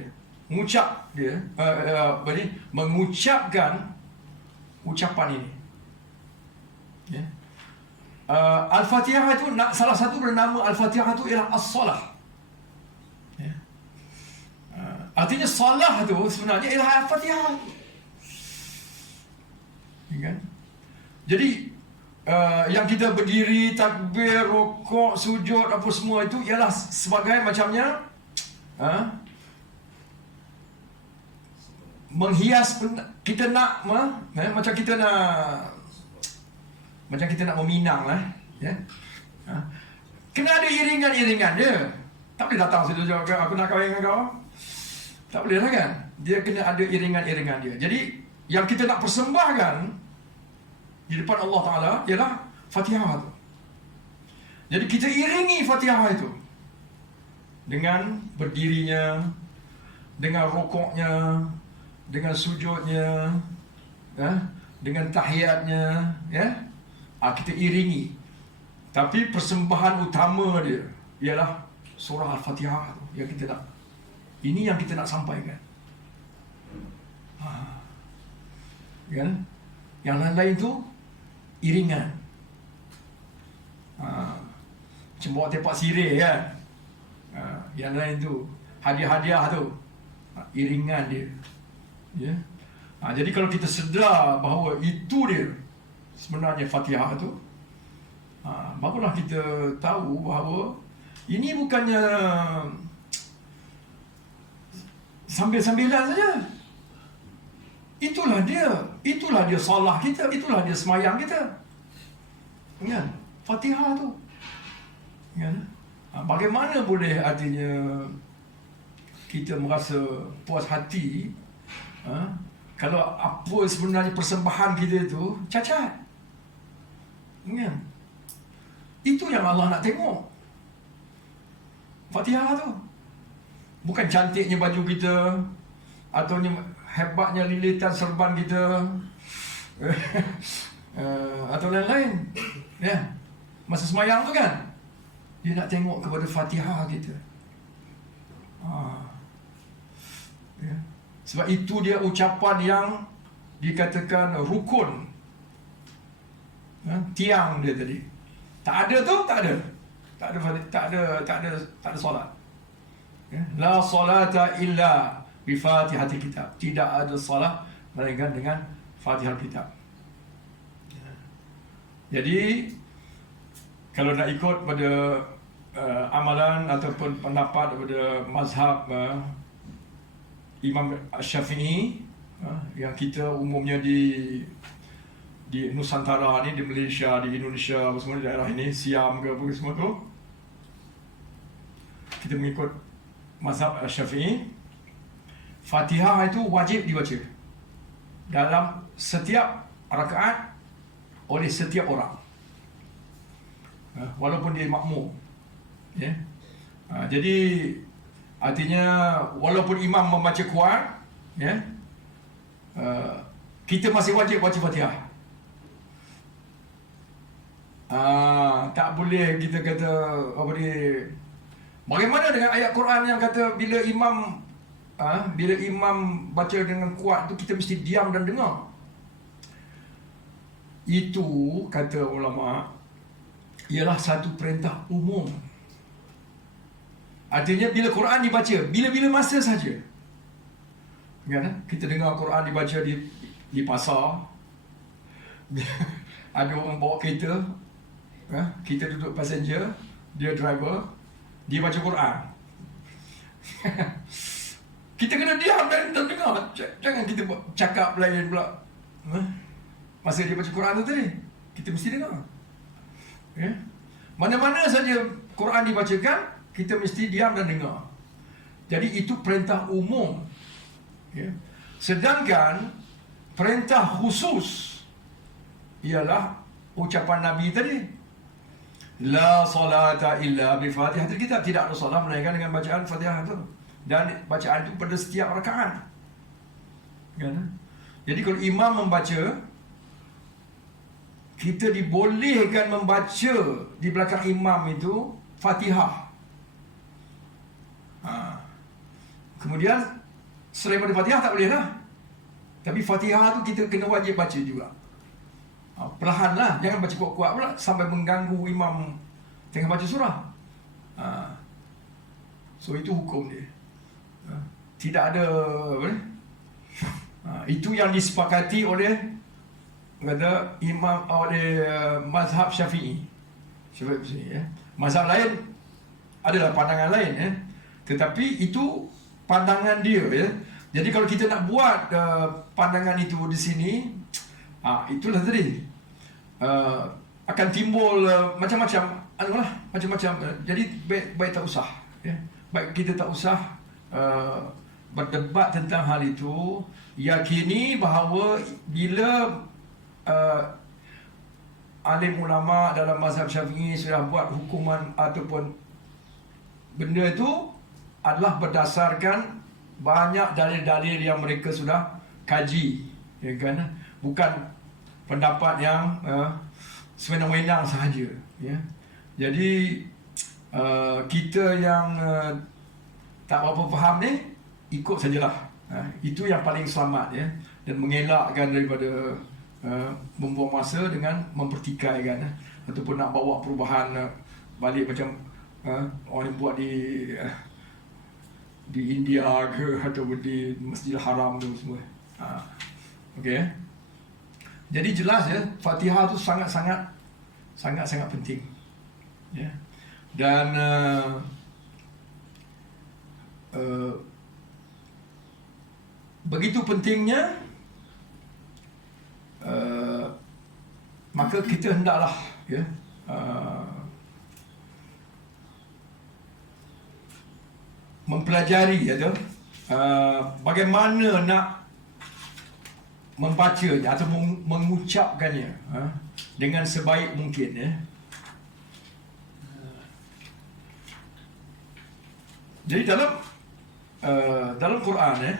mengucapkan ucapan ini. Al-Fatihah itu, salah satu bernama Al-Fatihah itu ialah As-Salah. Artinya salah itu sebenarnya ialah Al-Fatihah. Jadi yang kita berdiri, takbir, rukuk, sujud, apa semua itu ialah sebagai macamnya menghias. Kita nak macam kita nak meminang lah, kena ada iringan-iringan dia. Tak boleh datang situ jawab aku nak kahwin dengan kau, tak boleh lah kan. Dia kena ada iringan-iringan dia. Jadi yang kita nak persembahkan di depan Allah Ta'ala ialah Fatihah itu. Jadi kita iringi Fatihah itu dengan berdirinya, dengan rukuknya, dengan sujudnya, dengan tahiyatnya, kita iringi. Tapi persembahan utama dia ialah surah Al-Fatihah yang kita nak. Ini yang kita nak sampaikan. Yang lain-lain tu iringan. Macam bawa tepak sirih kan. Yang lain tu hadiah-hadiah tu, iringan dia. Jadi kalau kita sedar bahawa itu dia sebenarnya Fatihah tu, barulah kita tahu bahawa ini bukannya sambil-sambilan saja. Itulah dia salah kita, itulah dia semayang kita. Fatihah tu. Bagaimana boleh artinya kita merasa puas hati kalau apa sebenarnya persembahan kita itu cacat. Itu yang Allah nak tengok. Fatihah tu. Bukan cantiknya baju kita, atau hebatnya lilitan serban kita, atau lain-lain. Masa semayang tu kan, dia nak tengok kepada Fatihah kita. Sebab itu dia ucapan yang dikatakan rukun. Tiang dia tadi. Tak ada tu, tak ada solat. La salata illa bi Fatihati kitab. Tidak ada salat melainkan dengan Fatihah kitab. Jadi kalau nak ikut pada amalan ataupun pendapat daripada mazhab Imam Syafi'i, yang kita umumnya di Nusantara ni, di Malaysia, di Indonesia, semua di daerah ini, Siam ke apa semua tu, kita mengikut mazhab Syafi'i. Fatihah itu wajib dibaca dalam setiap rakaat oleh setiap orang, walaupun dia makmum. Jadi artinya walaupun imam membaca kuat, kita masih wajib baca Fatihah. Tak boleh kita kata apa dia. Bagaimana dengan ayat Quran yang kata bila imam baca dengan kuat tu kita mesti diam dan dengar? Itu kata ulama ialah satu perintah umum. Artinya bila Quran dibaca, bila-bila masa saja. Kita dengar Quran dibaca di pasar. Ada orang bawa kereta, kita duduk passenger, dia driver, dia baca Quran. Kita kena diam dan dengar. Jangan kita cakap lain pula. Masa dia baca Quran tu tadi, kita mesti dengar. Mana-mana saja Quran dibacakan, kita mesti diam dan dengar. Jadi itu perintah umum. Ya. Sedangkan perintah khusus ialah ucapan Nabi tadi. La salata illa bi Fatihatil Kitab. Tidak ada salat melainkan dengan bacaan Fatihah itu. Dan bacaan itu pada setiap rakaat. Kan? Jadi kalau imam membaca, kita dibolehkan membaca di belakang imam itu Fatihah. Kemudian selain pada Fatihah tak boleh lah. Tapi Fatihah tu kita kena wajib baca juga. Perlahan lah, jangan baca kuat-kuat pula sampai mengganggu imam tengah baca surah. So itu hukum dia. Tidak ada apa ni? Itu yang disepakati oleh kata imam oleh mazhab Syafi'i. Ya. Mazhab lain adalah pandangan lain, ya. Tetapi itu pandangan dia, ya. Jadi kalau kita nak buat pandangan itu di sini, itulah tadi akan timbul macam-macam, macam-macam. Jadi baik tak usah, ya. Baik kita tak usah berdebat tentang hal itu. Yakini bahawa bila alim ulama dalam mazhab Syafi'i sudah buat hukuman ataupun benda itu adalah berdasarkan banyak dalil-dalil yang mereka sudah kaji, ya kan? Bukan pendapat yang sewenang-wenang sahaja, ya. Jadi kita yang tak berapa faham ni ikut sajalah. Itu yang paling selamat, ya, dan mengelakkan daripada membuang masa dengan mempertikaikan, ataupun nak bawa perubahan balik macam orang yang buat di India ke ataupun di Masjidil Haram tu semua. Okey. Jadi jelas, ya, Fatihah tu sangat-sangat penting, ya. Dan begitu pentingnya, maka kita hendaklah, ya, mempelajari, ya, bagaimana nak membacanya atau mengucapkannya dengan sebaik mungkin, ya. Jadi dalam Quran, ya,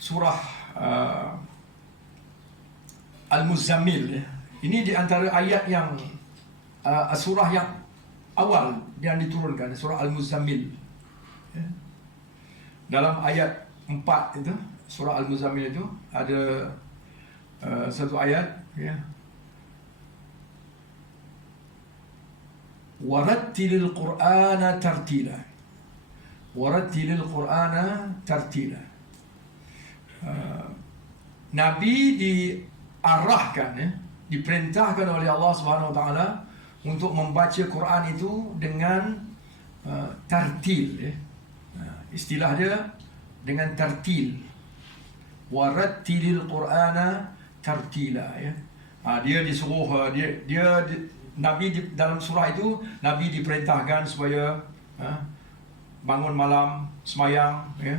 surah Al-Muzammil, ya, ini di antara ayat yang surah yang awal yang diturunkan, surah Al-Muzammil, ya. Dalam ayat 4 itu, surah Al-Muzammil itu ada satu ayat, ya, warattilil Qur'ana tartila, warattilil Qur'ana tartila. Nabi diarahkan, ya, diperintahkan oleh Allah Subhanahu Wa Taala untuk membaca Quran itu dengan tartil, ya. Istilah dia dengan tartil. Warattilil Qur'ana tartila, ya. Dia disuruh Nabi dalam surah itu Nabi diperintahkan supaya bangun malam semayang, ya,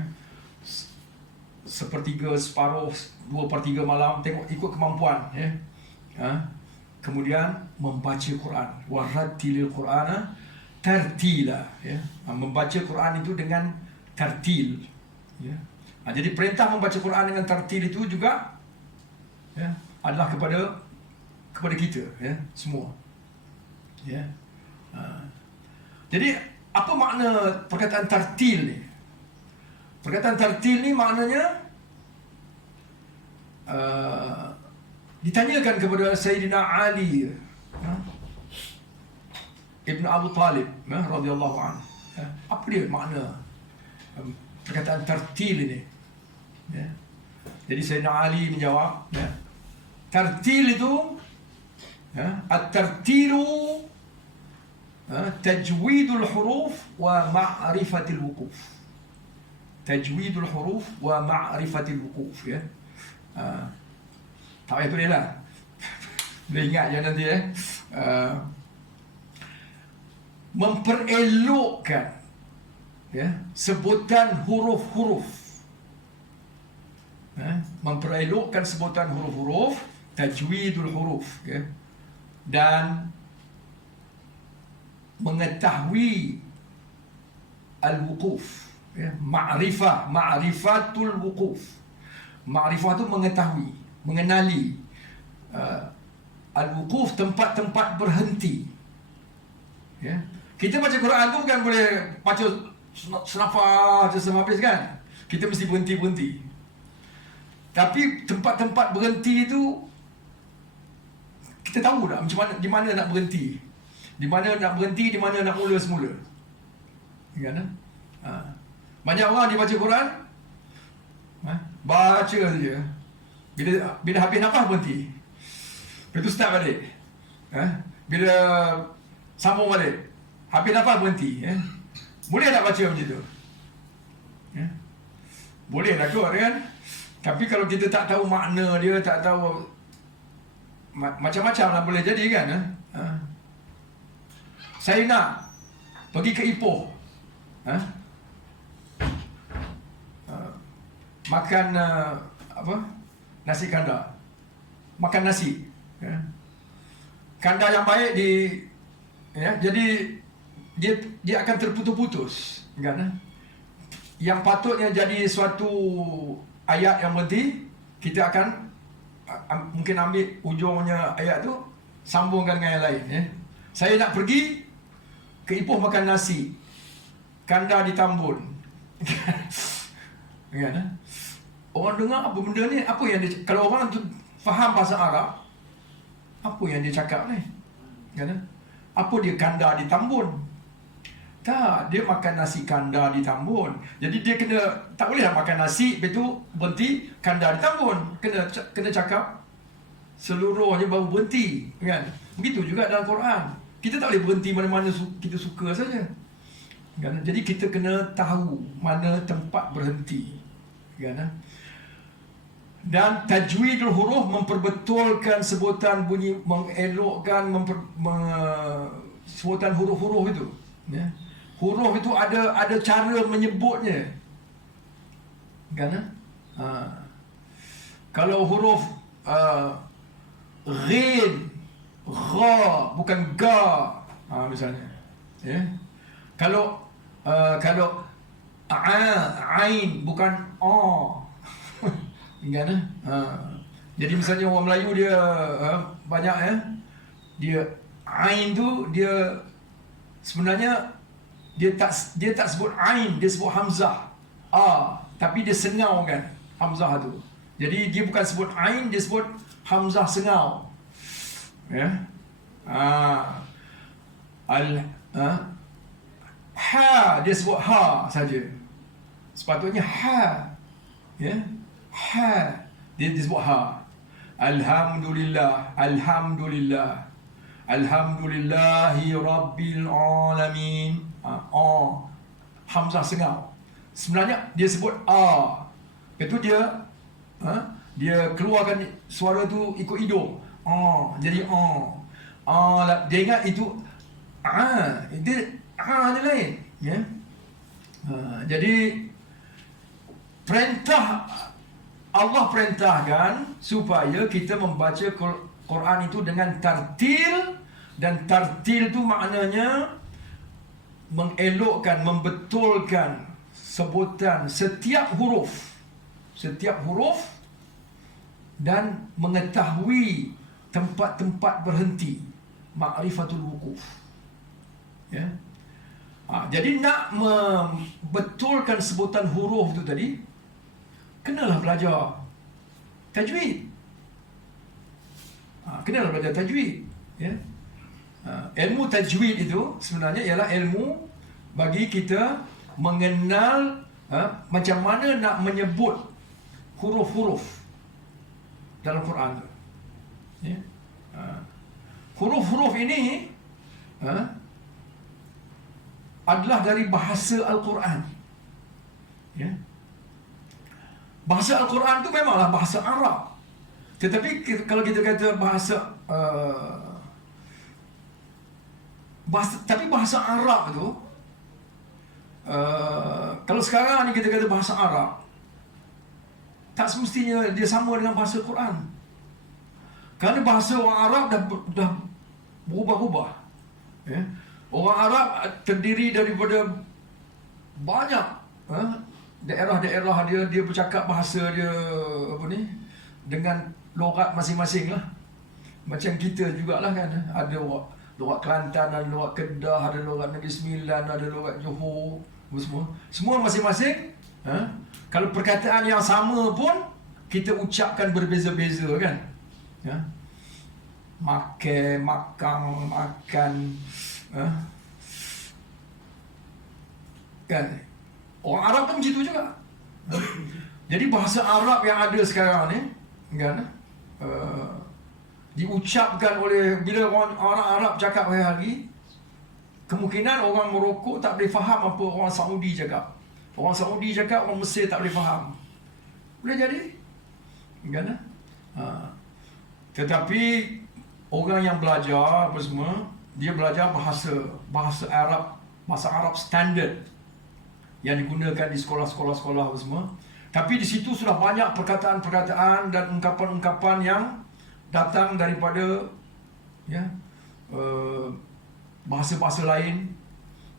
sepertiga, separuh, 2/3 malam, tengok ikut kemampuan, ya. Kemudian membaca Quran, warattilil Qur'ana tartila, ya. Membaca Quran itu dengan tartil, ya. Jadi perintah membaca Quran dengan tartil itu juga, ya, adalah kepada kita, ya, semua, ya. Jadi apa makna perkataan tartil ni? Perkataan tartil ni maknanya ditanyakan kepada Sayyidina Ali, Ibn Abu Talib, radhiyallahu anhu, apa dia makna perkataan tartil ini, ya. Jadi Sayyidina Ali menjawab, ya, tartil itu, ya, at-tartilu tajwidul huruf wa ma'rifatil wuquf. Tajwidul huruf wa ma'rifatil wuquf, ya. Tak payah tulis lah. Boleh ingat je nanti, ya. memperelokkan sebutan huruf-huruf. Memperelokkan sebutan huruf-huruf, tajwidul huruf, dan mengetahui al-wuquf, ma'rifatul wuquf. Ma'rifah tu mengetahui, mengenali. Al-wuquf, tempat-tempat berhenti. Kita baca Quran tu bukan boleh baca senafas sampai habis kan. Kita mesti berhenti-berhenti. Tapi tempat-tempat berhenti itu kita tahu tak macam mana, di mana nak berhenti. Di mana nak berhenti, di mana nak mula semula. Kan? Banyak orang dia baca Quran, baca saja. Bila habis nafas berhenti. Lepas tu start balik. Bila sambung balik, habis nafas berhenti. Boleh tak baca macam tu? Boleh lah kot kan. Tapi kalau kita tak tahu makna dia, tak tahu, macam-macam lah boleh jadi kan. Saya nak pergi ke Ipoh, makan nasi kandar, makan nasi, kandar yang baik jadi dia akan terputus-putus kan. Yang patutnya jadi suatu ayat yang berhenti, kita akan mungkin ambil ujungnya ayat tu, sambungkan dengan yang lain. Saya nak pergi ke Ipoh makan nasi, kandar di Tambun. Kan? Orang dengar apa benda ni, apa yang dia, kalau orang tu faham bahasa Arab, apa yang dia cakap ni? Kan? Apa dia kandar di Tambun? Tak, dia makan nasi kandar di Tambun. Jadi dia kena, tak bolehlah makan nasi, lepas tu berhenti kandar di Tambun. Kena cakap seluruhnya baru berhenti. Kan? Begitu juga dalam Quran. Kita tak boleh berhenti mana-mana kita suka saja. Kan? Jadi kita kena tahu mana tempat berhenti. Kan? Dan tajwidul huruf memperbetulkan sebutan bunyi, mengelokkan sebutan huruf-huruf itu. Huruf itu ada cara menyebutnya. Kan? Kalau huruf ghin, gha, bukan ga, misalnya. Kalau ain, bukan a. Kan? Jadi misalnya orang Melayu dia banyak dia ain tu dia sebenarnya dia tak sebut ain, dia sebut hamzah. Tapi dia sengau kan hamzah tu. Jadi dia bukan sebut ain, dia sebut hamzah sengau. Ha, dia sebut ha saja. Sepatutnya ha. Ha, dia disebut ha. Alhamdulillah, alhamdulillah, alhamdulillahi rabbil alamin. Hamzah sengau. Sebenarnya dia sebut a. Itu dia keluarkan suara tu ikut hidung. Jadi dia ingat itu dia dia lain. Jadi perintah Allah perintahkan supaya kita membaca Quran itu dengan tartil, dan tartil itu maknanya mengelokkan, membetulkan sebutan setiap huruf dan mengetahui tempat-tempat berhenti, ma'rifatul wuquf. Jadi nak membetulkan sebutan huruf itu tadi, kenalah belajar tajwid. Kenalah belajar tajwid. Ilmu tajwid itu sebenarnya ialah ilmu bagi kita mengenal macam mana nak menyebut huruf-huruf dalam Quran tu. Huruf-huruf ini adalah dari bahasa Al-Quran. Bahasa Al-Quran tu memanglah bahasa Arab. Tetapi kalau kita kata bahasa Tapi bahasa Arab tu, kalau sekarang ni kita kata bahasa Arab, tak semestinya dia sama dengan bahasa Quran. Kerana bahasa orang Arab dah berubah-ubah. Ya? Orang Arab terdiri daripada banyak daerah-daerah dia bercakap bahasa dia dengan logat masing-masing lah. Macam kita jugalah kan, ada logat Kelantan, ada logat Kedah, ada logat Negeri Sembilan, ada logat Johor, semua masing-masing. Kalau perkataan yang sama pun kita ucapkan berbeza-beza kan. Ya? Makan, kan. Orang Arab pun begitu juga. Jadi bahasa Arab yang ada sekarang ni kan, diucapkan oleh, bila orang Arab cakap hari-hari, kemungkinan orang Morocco tak boleh faham apa orang Saudi cakap. Orang Saudi cakap, orang Mesir tak boleh faham. Boleh jadi kan? Tetapi orang yang belajar apa semua, dia belajar bahasa Arab standard yang digunakan di sekolah-sekolah apa semua. Tapi di situ sudah banyak perkataan-perkataan dan ungkapan-ungkapan yang datang daripada bahasa-bahasa lain,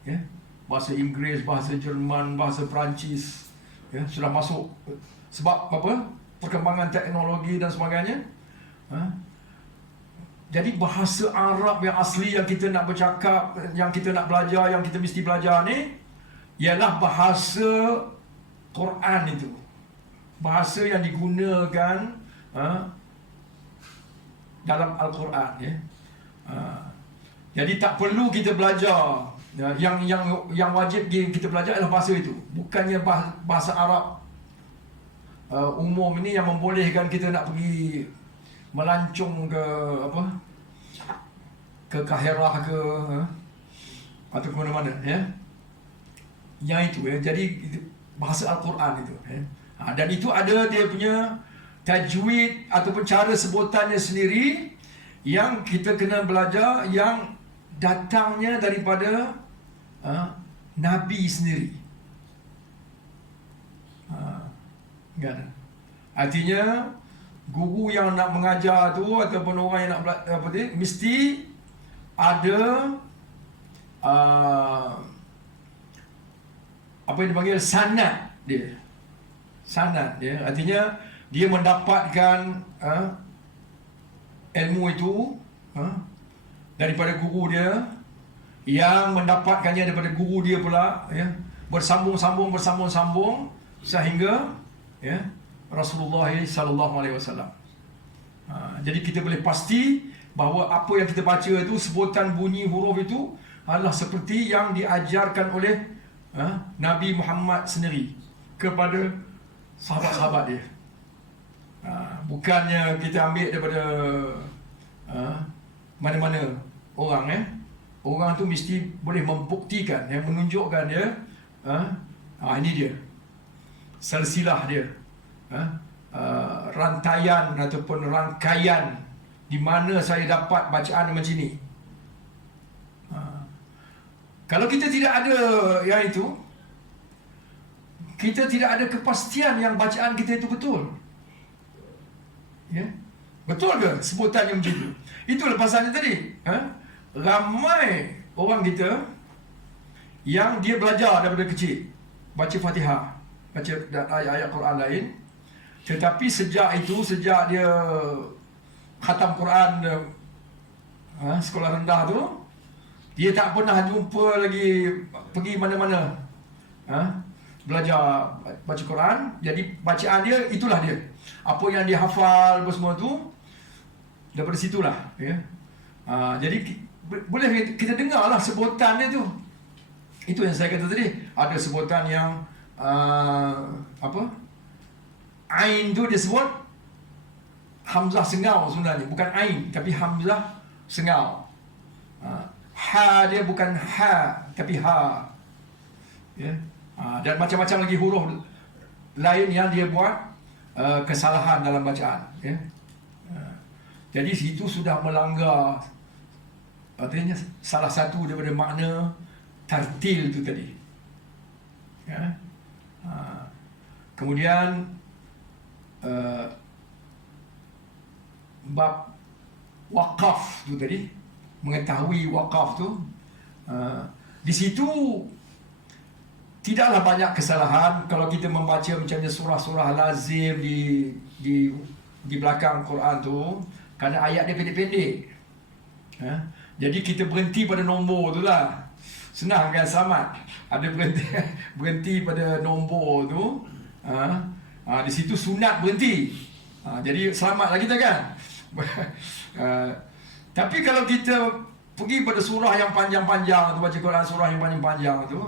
ya, bahasa Inggeris, bahasa Jerman, bahasa Perancis, ya, sudah masuk. Sebab apa? Perkembangan teknologi dan sebagainya. Jadi bahasa Arab yang asli yang kita nak bercakap, yang kita nak belajar, yang kita mesti belajar ni, ialah bahasa Quran itu. Bahasa yang digunakan dalam Al-Quran, ya. Jadi tak perlu kita belajar, yang wajib kita belajar adalah bahasa itu. Bukannya bahasa Arab umum ini yang membolehkan kita nak pergi melancong ke Kahirah ke atau ke mana-mana, ya. Yang itu, ya. Jadi bahasa Al-Quran itu, ya. Dan itu ada dia punya tajwid ataupun cara sebutannya sendiri yang kita kena belajar, yang datangnya daripada Nabi sendiri. Kan? Artinya guru yang nak mengajar tu ataupun orang yang nak mesti ada apa yang dipanggil sanad dia. Sanad dia, artinya dia mendapatkan ilmu itu daripada guru dia, yang mendapatkannya daripada guru dia pula, ya, bersambung-sambung sehingga, ya, Rasulullah sallallahu alaihi wasallam. Jadi kita boleh pasti bahawa apa yang kita baca itu, sebutan bunyi huruf itu adalah seperti yang diajarkan oleh Nabi Muhammad sendiri kepada sahabat-sahabat dia. Bukannya kita ambil daripada mana-mana orang, orang tu mesti boleh membuktikan, menunjukkan dia, ini dia silsilah dia, rantaian ataupun rangkaian di mana saya dapat bacaan macam ni. Kalau kita tidak ada yang itu, kita tidak ada kepastian yang bacaan kita itu betul. Ya? Betul ke sebutan yang macam itu? Itulah pasalnya tadi. Ramai orang kita yang dia belajar daripada kecil, baca Fatihah, baca ayat-ayat Quran lain, tetapi sejak dia khatam Quran, sekolah rendah tu, dia tak pernah jumpa lagi pergi mana-mana belajar baca Quran. Jadi bacaan dia itulah dia. Apa yang dia hafal semua tu daripada situlah, ya. Jadi boleh kita dengarlah sebutan dia tu. Itu yang saya kata tadi. Ada sebutan yang Ain tu dia sebut hamzah sengau sebenarnya, bukan ain tapi hamzah sengau. Ha dia bukan ha tapi ha, ya. Dan macam-macam lagi huruf lain yang dia buat kesalahan dalam bacaan, ya. Jadi situ sudah melanggar artinya salah satu daripada makna tartil itu tadi. Ya. Kemudian bab wakaf tu tadi, mengetahui wakaf tu, di situ tidaklah banyak kesalahan kalau kita membaca macamnya surah-surah lazim di belakang Quran tu, kerana ayat dia pendek-pendek. Jadi kita berhenti pada nombor tu lah. Senang kan, selamat. Ada berhenti pada nombor tu. Di situ sunat berhenti. Jadi selamat lah kita kan. Tapi kalau kita pergi pada surah yang panjang-panjang tu, baca Quran surah yang panjang-panjang tu,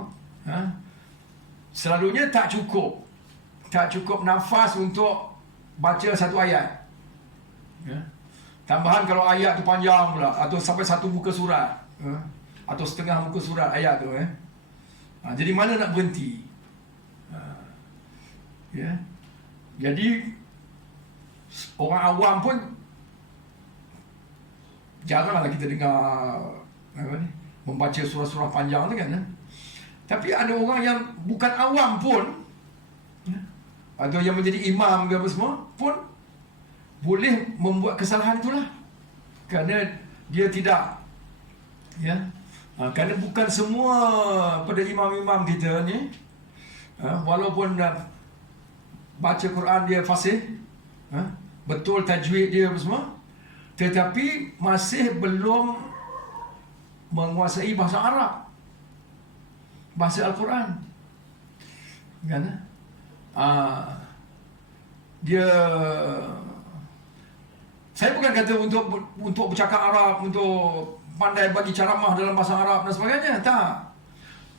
selalunya tak cukup nafas untuk baca satu ayat. Tambahan kalau ayat tu panjang pula, atau sampai satu muka surat, atau setengah muka surat ayat tu, jadi mana nak berhenti? Jadi orang awam pun jaranglah kita dengar membaca surah-surah panjang tu kan. Tapi ada orang yang bukan awam pun, atau yang menjadi imam ke apa semua pun boleh membuat kesalahan itulah, kerana dia tidak, kerana bukan semua pada imam-imam kita ni, walaupun baca Quran dia fasih, betul tajwid dia apa semua, tetapi masih belum menguasai bahasa Arab, bahasa Al-Quran, kan? Dia, saya bukan kata untuk bercakap Arab, untuk pandai bagi ceramah dalam bahasa Arab dan sebagainya, tak.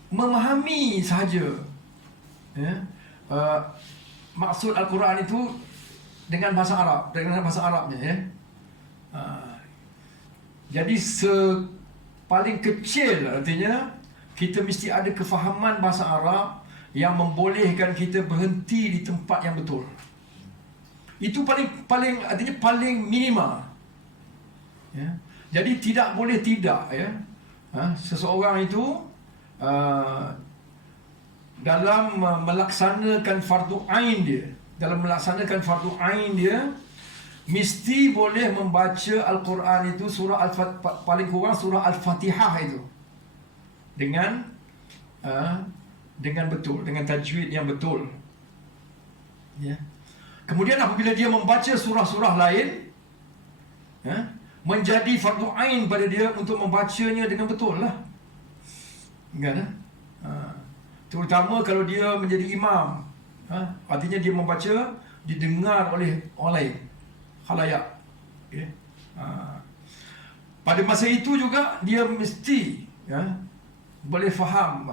Memahami sahaja, maksud Al-Quran itu dengan bahasa Arab, dengan bahasa Arabnya, jadi paling kecil artinya kita mesti ada kefahaman bahasa Arab yang membolehkan kita berhenti di tempat yang betul. Itu paling artinya paling minima. Jadi tidak boleh tidak, seseorang itu dalam melaksanakan fardu ain dia, mesti boleh membaca Al-Quran itu paling kurang surah Al-Fatihah itu dengan betul, dengan tajwid yang betul. Kemudian apabila dia membaca surah-surah lain, menjadi fardu ain pada dia untuk membacanya dengan betul lah, kan? Terutama kalau dia menjadi imam, artinya dia membaca didengar oleh orang lain, khalayak. Pada masa itu juga dia mesti boleh faham,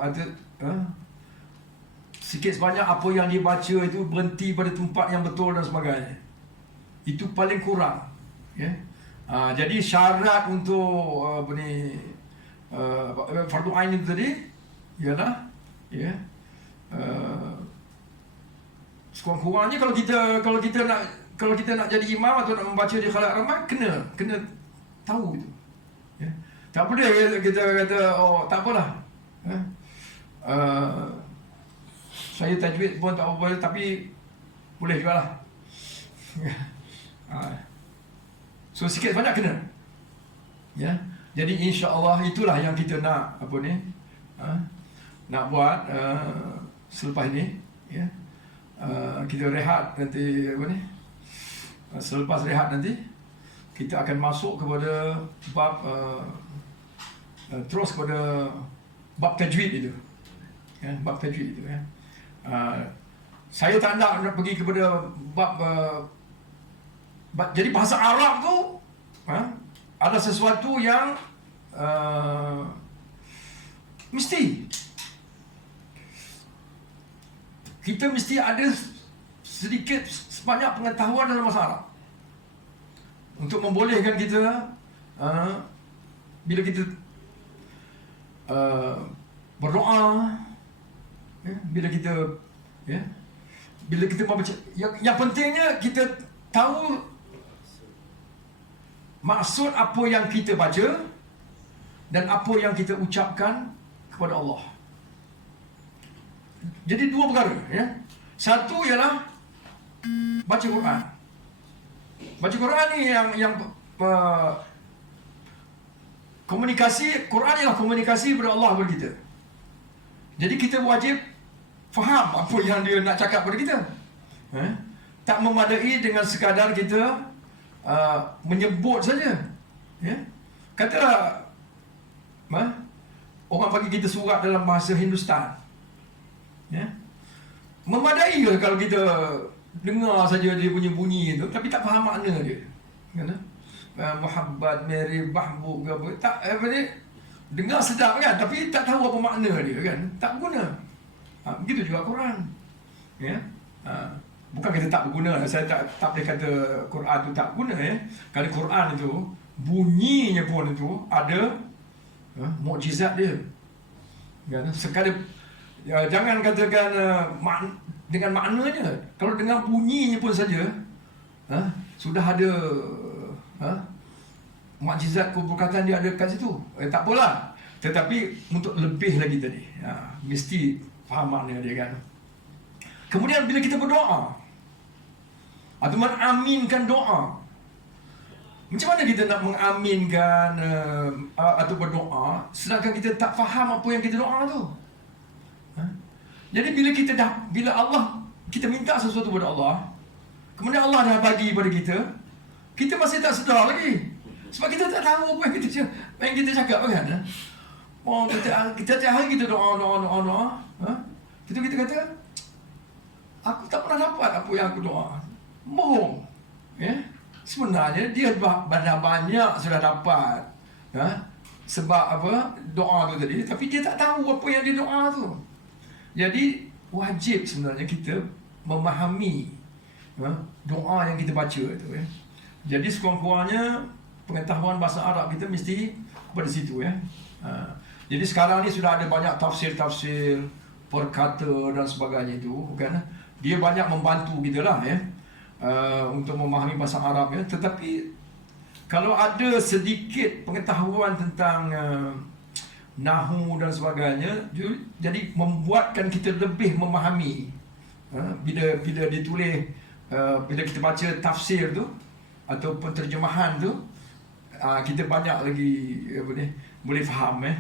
sikit sebanyak apa yang dia baca itu berhenti pada tempat yang betul dan sebagainya. Itu paling kurang. Jadi syarat untuk fardu ain itu tadi ialah sekurang-kurangnya kalau kita nak jadi imam atau nak membaca di khalayak ramai, kena tahu itu. Tak boleh kita kata tak apalah. Saya tajwid pun tak apa, tapi boleh jugalah. So sikit banyak kena. Jadi insya-Allah itulah yang kita nak nak buat selepas ini. Kita rehat nanti selepas rehat nanti kita akan masuk kepada bab terus kepada bab tajwid itu. Bab tajwid itu. Saya tak nak pergi kepada bab jadi bahasa Arab tu ada sesuatu yang mesti kita mesti ada sedikit sebanyak pengetahuan dalam bahasa Arab untuk membolehkan kita bila kita berdoa, bila kita membaca, yang pentingnya kita tahu maksud apa yang kita baca, dan apa yang kita ucapkan kepada Allah. Jadi dua perkara, ya. Satu ialah baca Quran. Baca Quran ni yang komunikasi. Quran ialah komunikasi kepada Allah kepada kita. Jadi kita wajib faham apa yang dia nak cakap kepada kita. Tak memadai dengan sekadar kita menyebut saja. Ya. Katalah orang bagi kita surat dalam bahasa Hindustan. Ya. Memadai ke kalau kita dengar saja dia punya bunyi itu tapi tak faham makna dia. Kan? Muhabbat, Mary, Bahbub ke apa. Tak apa dia dengar sedap kan tapi tak tahu apa makna dia kan. Tak guna. Begitu juga Quran. Ya. Bukan kita tak berguna. Saya tak boleh kata Quran tu tak guna, ya. Kerana Quran itu bunyinya pun itu ada mukjizat dia. Kan? Sekadar jangan katakan dengan maknanya. Kalau dengan bunyinya pun saja sudah ada mukjizat perkataan dia ada kat situ. Tak apalah. Tetapi untuk lebih lagi tadi, mesti faham makna dia kan. Kemudian bila kita berdoa atau mengaminkan doa, macam mana kita nak mengaminkan atau berdoa sedangkan kita tak faham apa yang kita doa tu? Jadi bila Allah, kita minta sesuatu kepada Allah, kemudian Allah dah bagi kepada kita masih tak sedar lagi. Sebab kita tak tahu apa yang kita cakap kan. Kita tiap hari kita doa. Kita kata, aku tak pernah dapat apa yang aku doa. Bohong. Ya? Sebenarnya dia banyak sudah dapat. Sebab apa? Doa tu tadi. Tapi dia tak tahu apa yang dia doa tu. Jadi wajib sebenarnya kita memahami doa yang kita baca tu, ya. Jadi sekurang-kurangnya pengetahuan bahasa Arab kita mesti pada situ, ya. Jadi sekarang ni sudah ada banyak tafsir-tafsir perkata dan sebagainya itu, kan? Dia banyak membantu kita lah, ya, untuk memahami bahasa Arab, ya. Tetapi kalau ada sedikit pengetahuan tentang nahu dan sebagainya, jadi membuatkan kita lebih memahami. Bila ditulis, bila kita baca tafsir tu ataupun terjemahan tu, kita banyak lagi boleh faham, ya.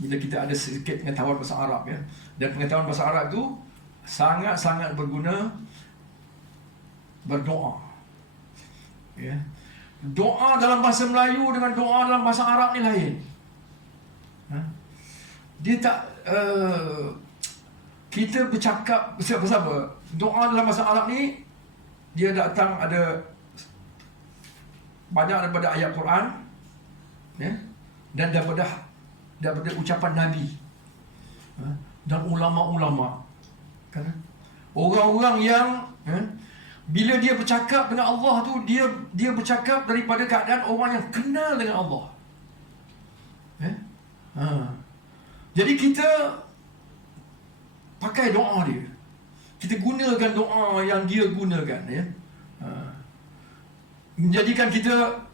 Bila kita ada sedikit pengetahuan bahasa Arab, ya. Dan pengetahuan bahasa Arab tu sangat-sangat berguna berdoa, ya. Doa dalam bahasa Melayu dengan doa dalam bahasa Arab ni lain. Dia tak kita bercakap bersama-sama. Doa dalam bahasa Arab ni dia datang ada banyak daripada ayat Quran, ya, dan daripada ucapan Nabi, dan ulama-ulama, kan? Orang-orang yang bila dia bercakap dengan Allah tu, dia bercakap daripada keadaan orang yang kenal dengan Allah. Jadi kita pakai doa dia. Kita gunakan doa yang dia gunakan, ya. Menjadikan kita.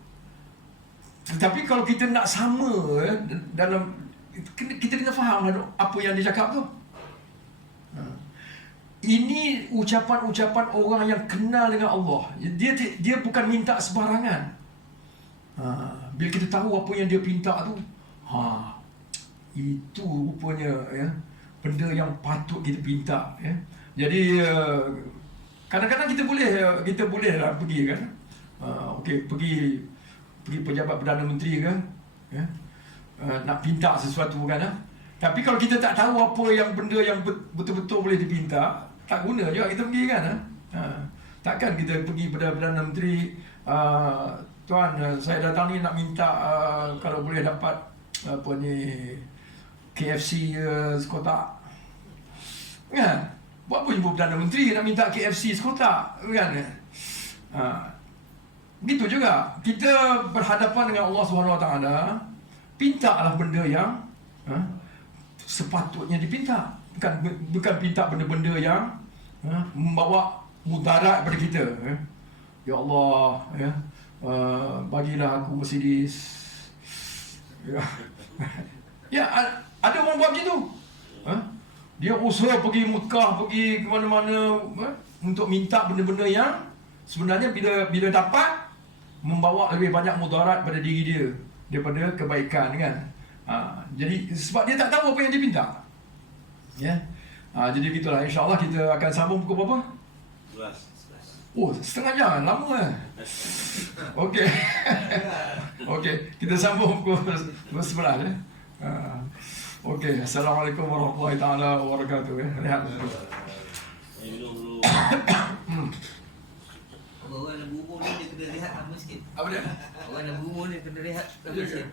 Tetapi kalau kita nak sama, ya, dalam kita kena faham apa yang dia cakap tu. Ini ucapan-ucapan orang yang kenal dengan Allah. Dia bukan minta sebarangan. Bila kita tahu apa yang dia minta tu, itu rupanya, ya, benda yang patut kita minta, ya. Jadi kadang-kadang kita boleh lah pergi, kan. Pergi pejabat Perdana Menteri, kan, ya, nak minta sesuatu, kan. Tapi kalau kita tak tahu apa yang benda yang betul-betul boleh dipinta, tak guna juga kita pergi, kan. Takkan kita pergi pada Perdana Menteri, tuan, saya datang ni nak minta kalau boleh dapat apa ni KFC sekotak, kan. Buat apa jumpa Perdana Menteri nak minta KFC sekotak, kan. Begitu juga kita berhadapan dengan Allah SWT, pintalah benda yang sepatutnya dipinta. Bukan pinta benda-benda yang membawa mudarat pada kita. Ya Allah, ya, bagilah aku Mercedes, Ya, ya ada orang buat macam tu. Ha? Dia usaha pergi Mekah, pergi ke mana-mana untuk minta benda-benda yang sebenarnya bila dapat membawa lebih banyak mudarat pada diri dia daripada kebaikan kan. Jadi sebab dia tak tahu apa yang dia minta. Ya. Jadi gitulah, insya-Allah kita akan sambung pukul berapa? 11. Oh, setengah jam, lama eh. Okey. Okey, kita sambung pukul 11 ya. Okey, assalamualaikum warahmatullahi taala wabarakatuh ya. Rehat. Minum dulu. Orang ada berumur ni dia kena rehat lama sikit. Apa dia? Orang ada berumur ni kena rehat lama sikit.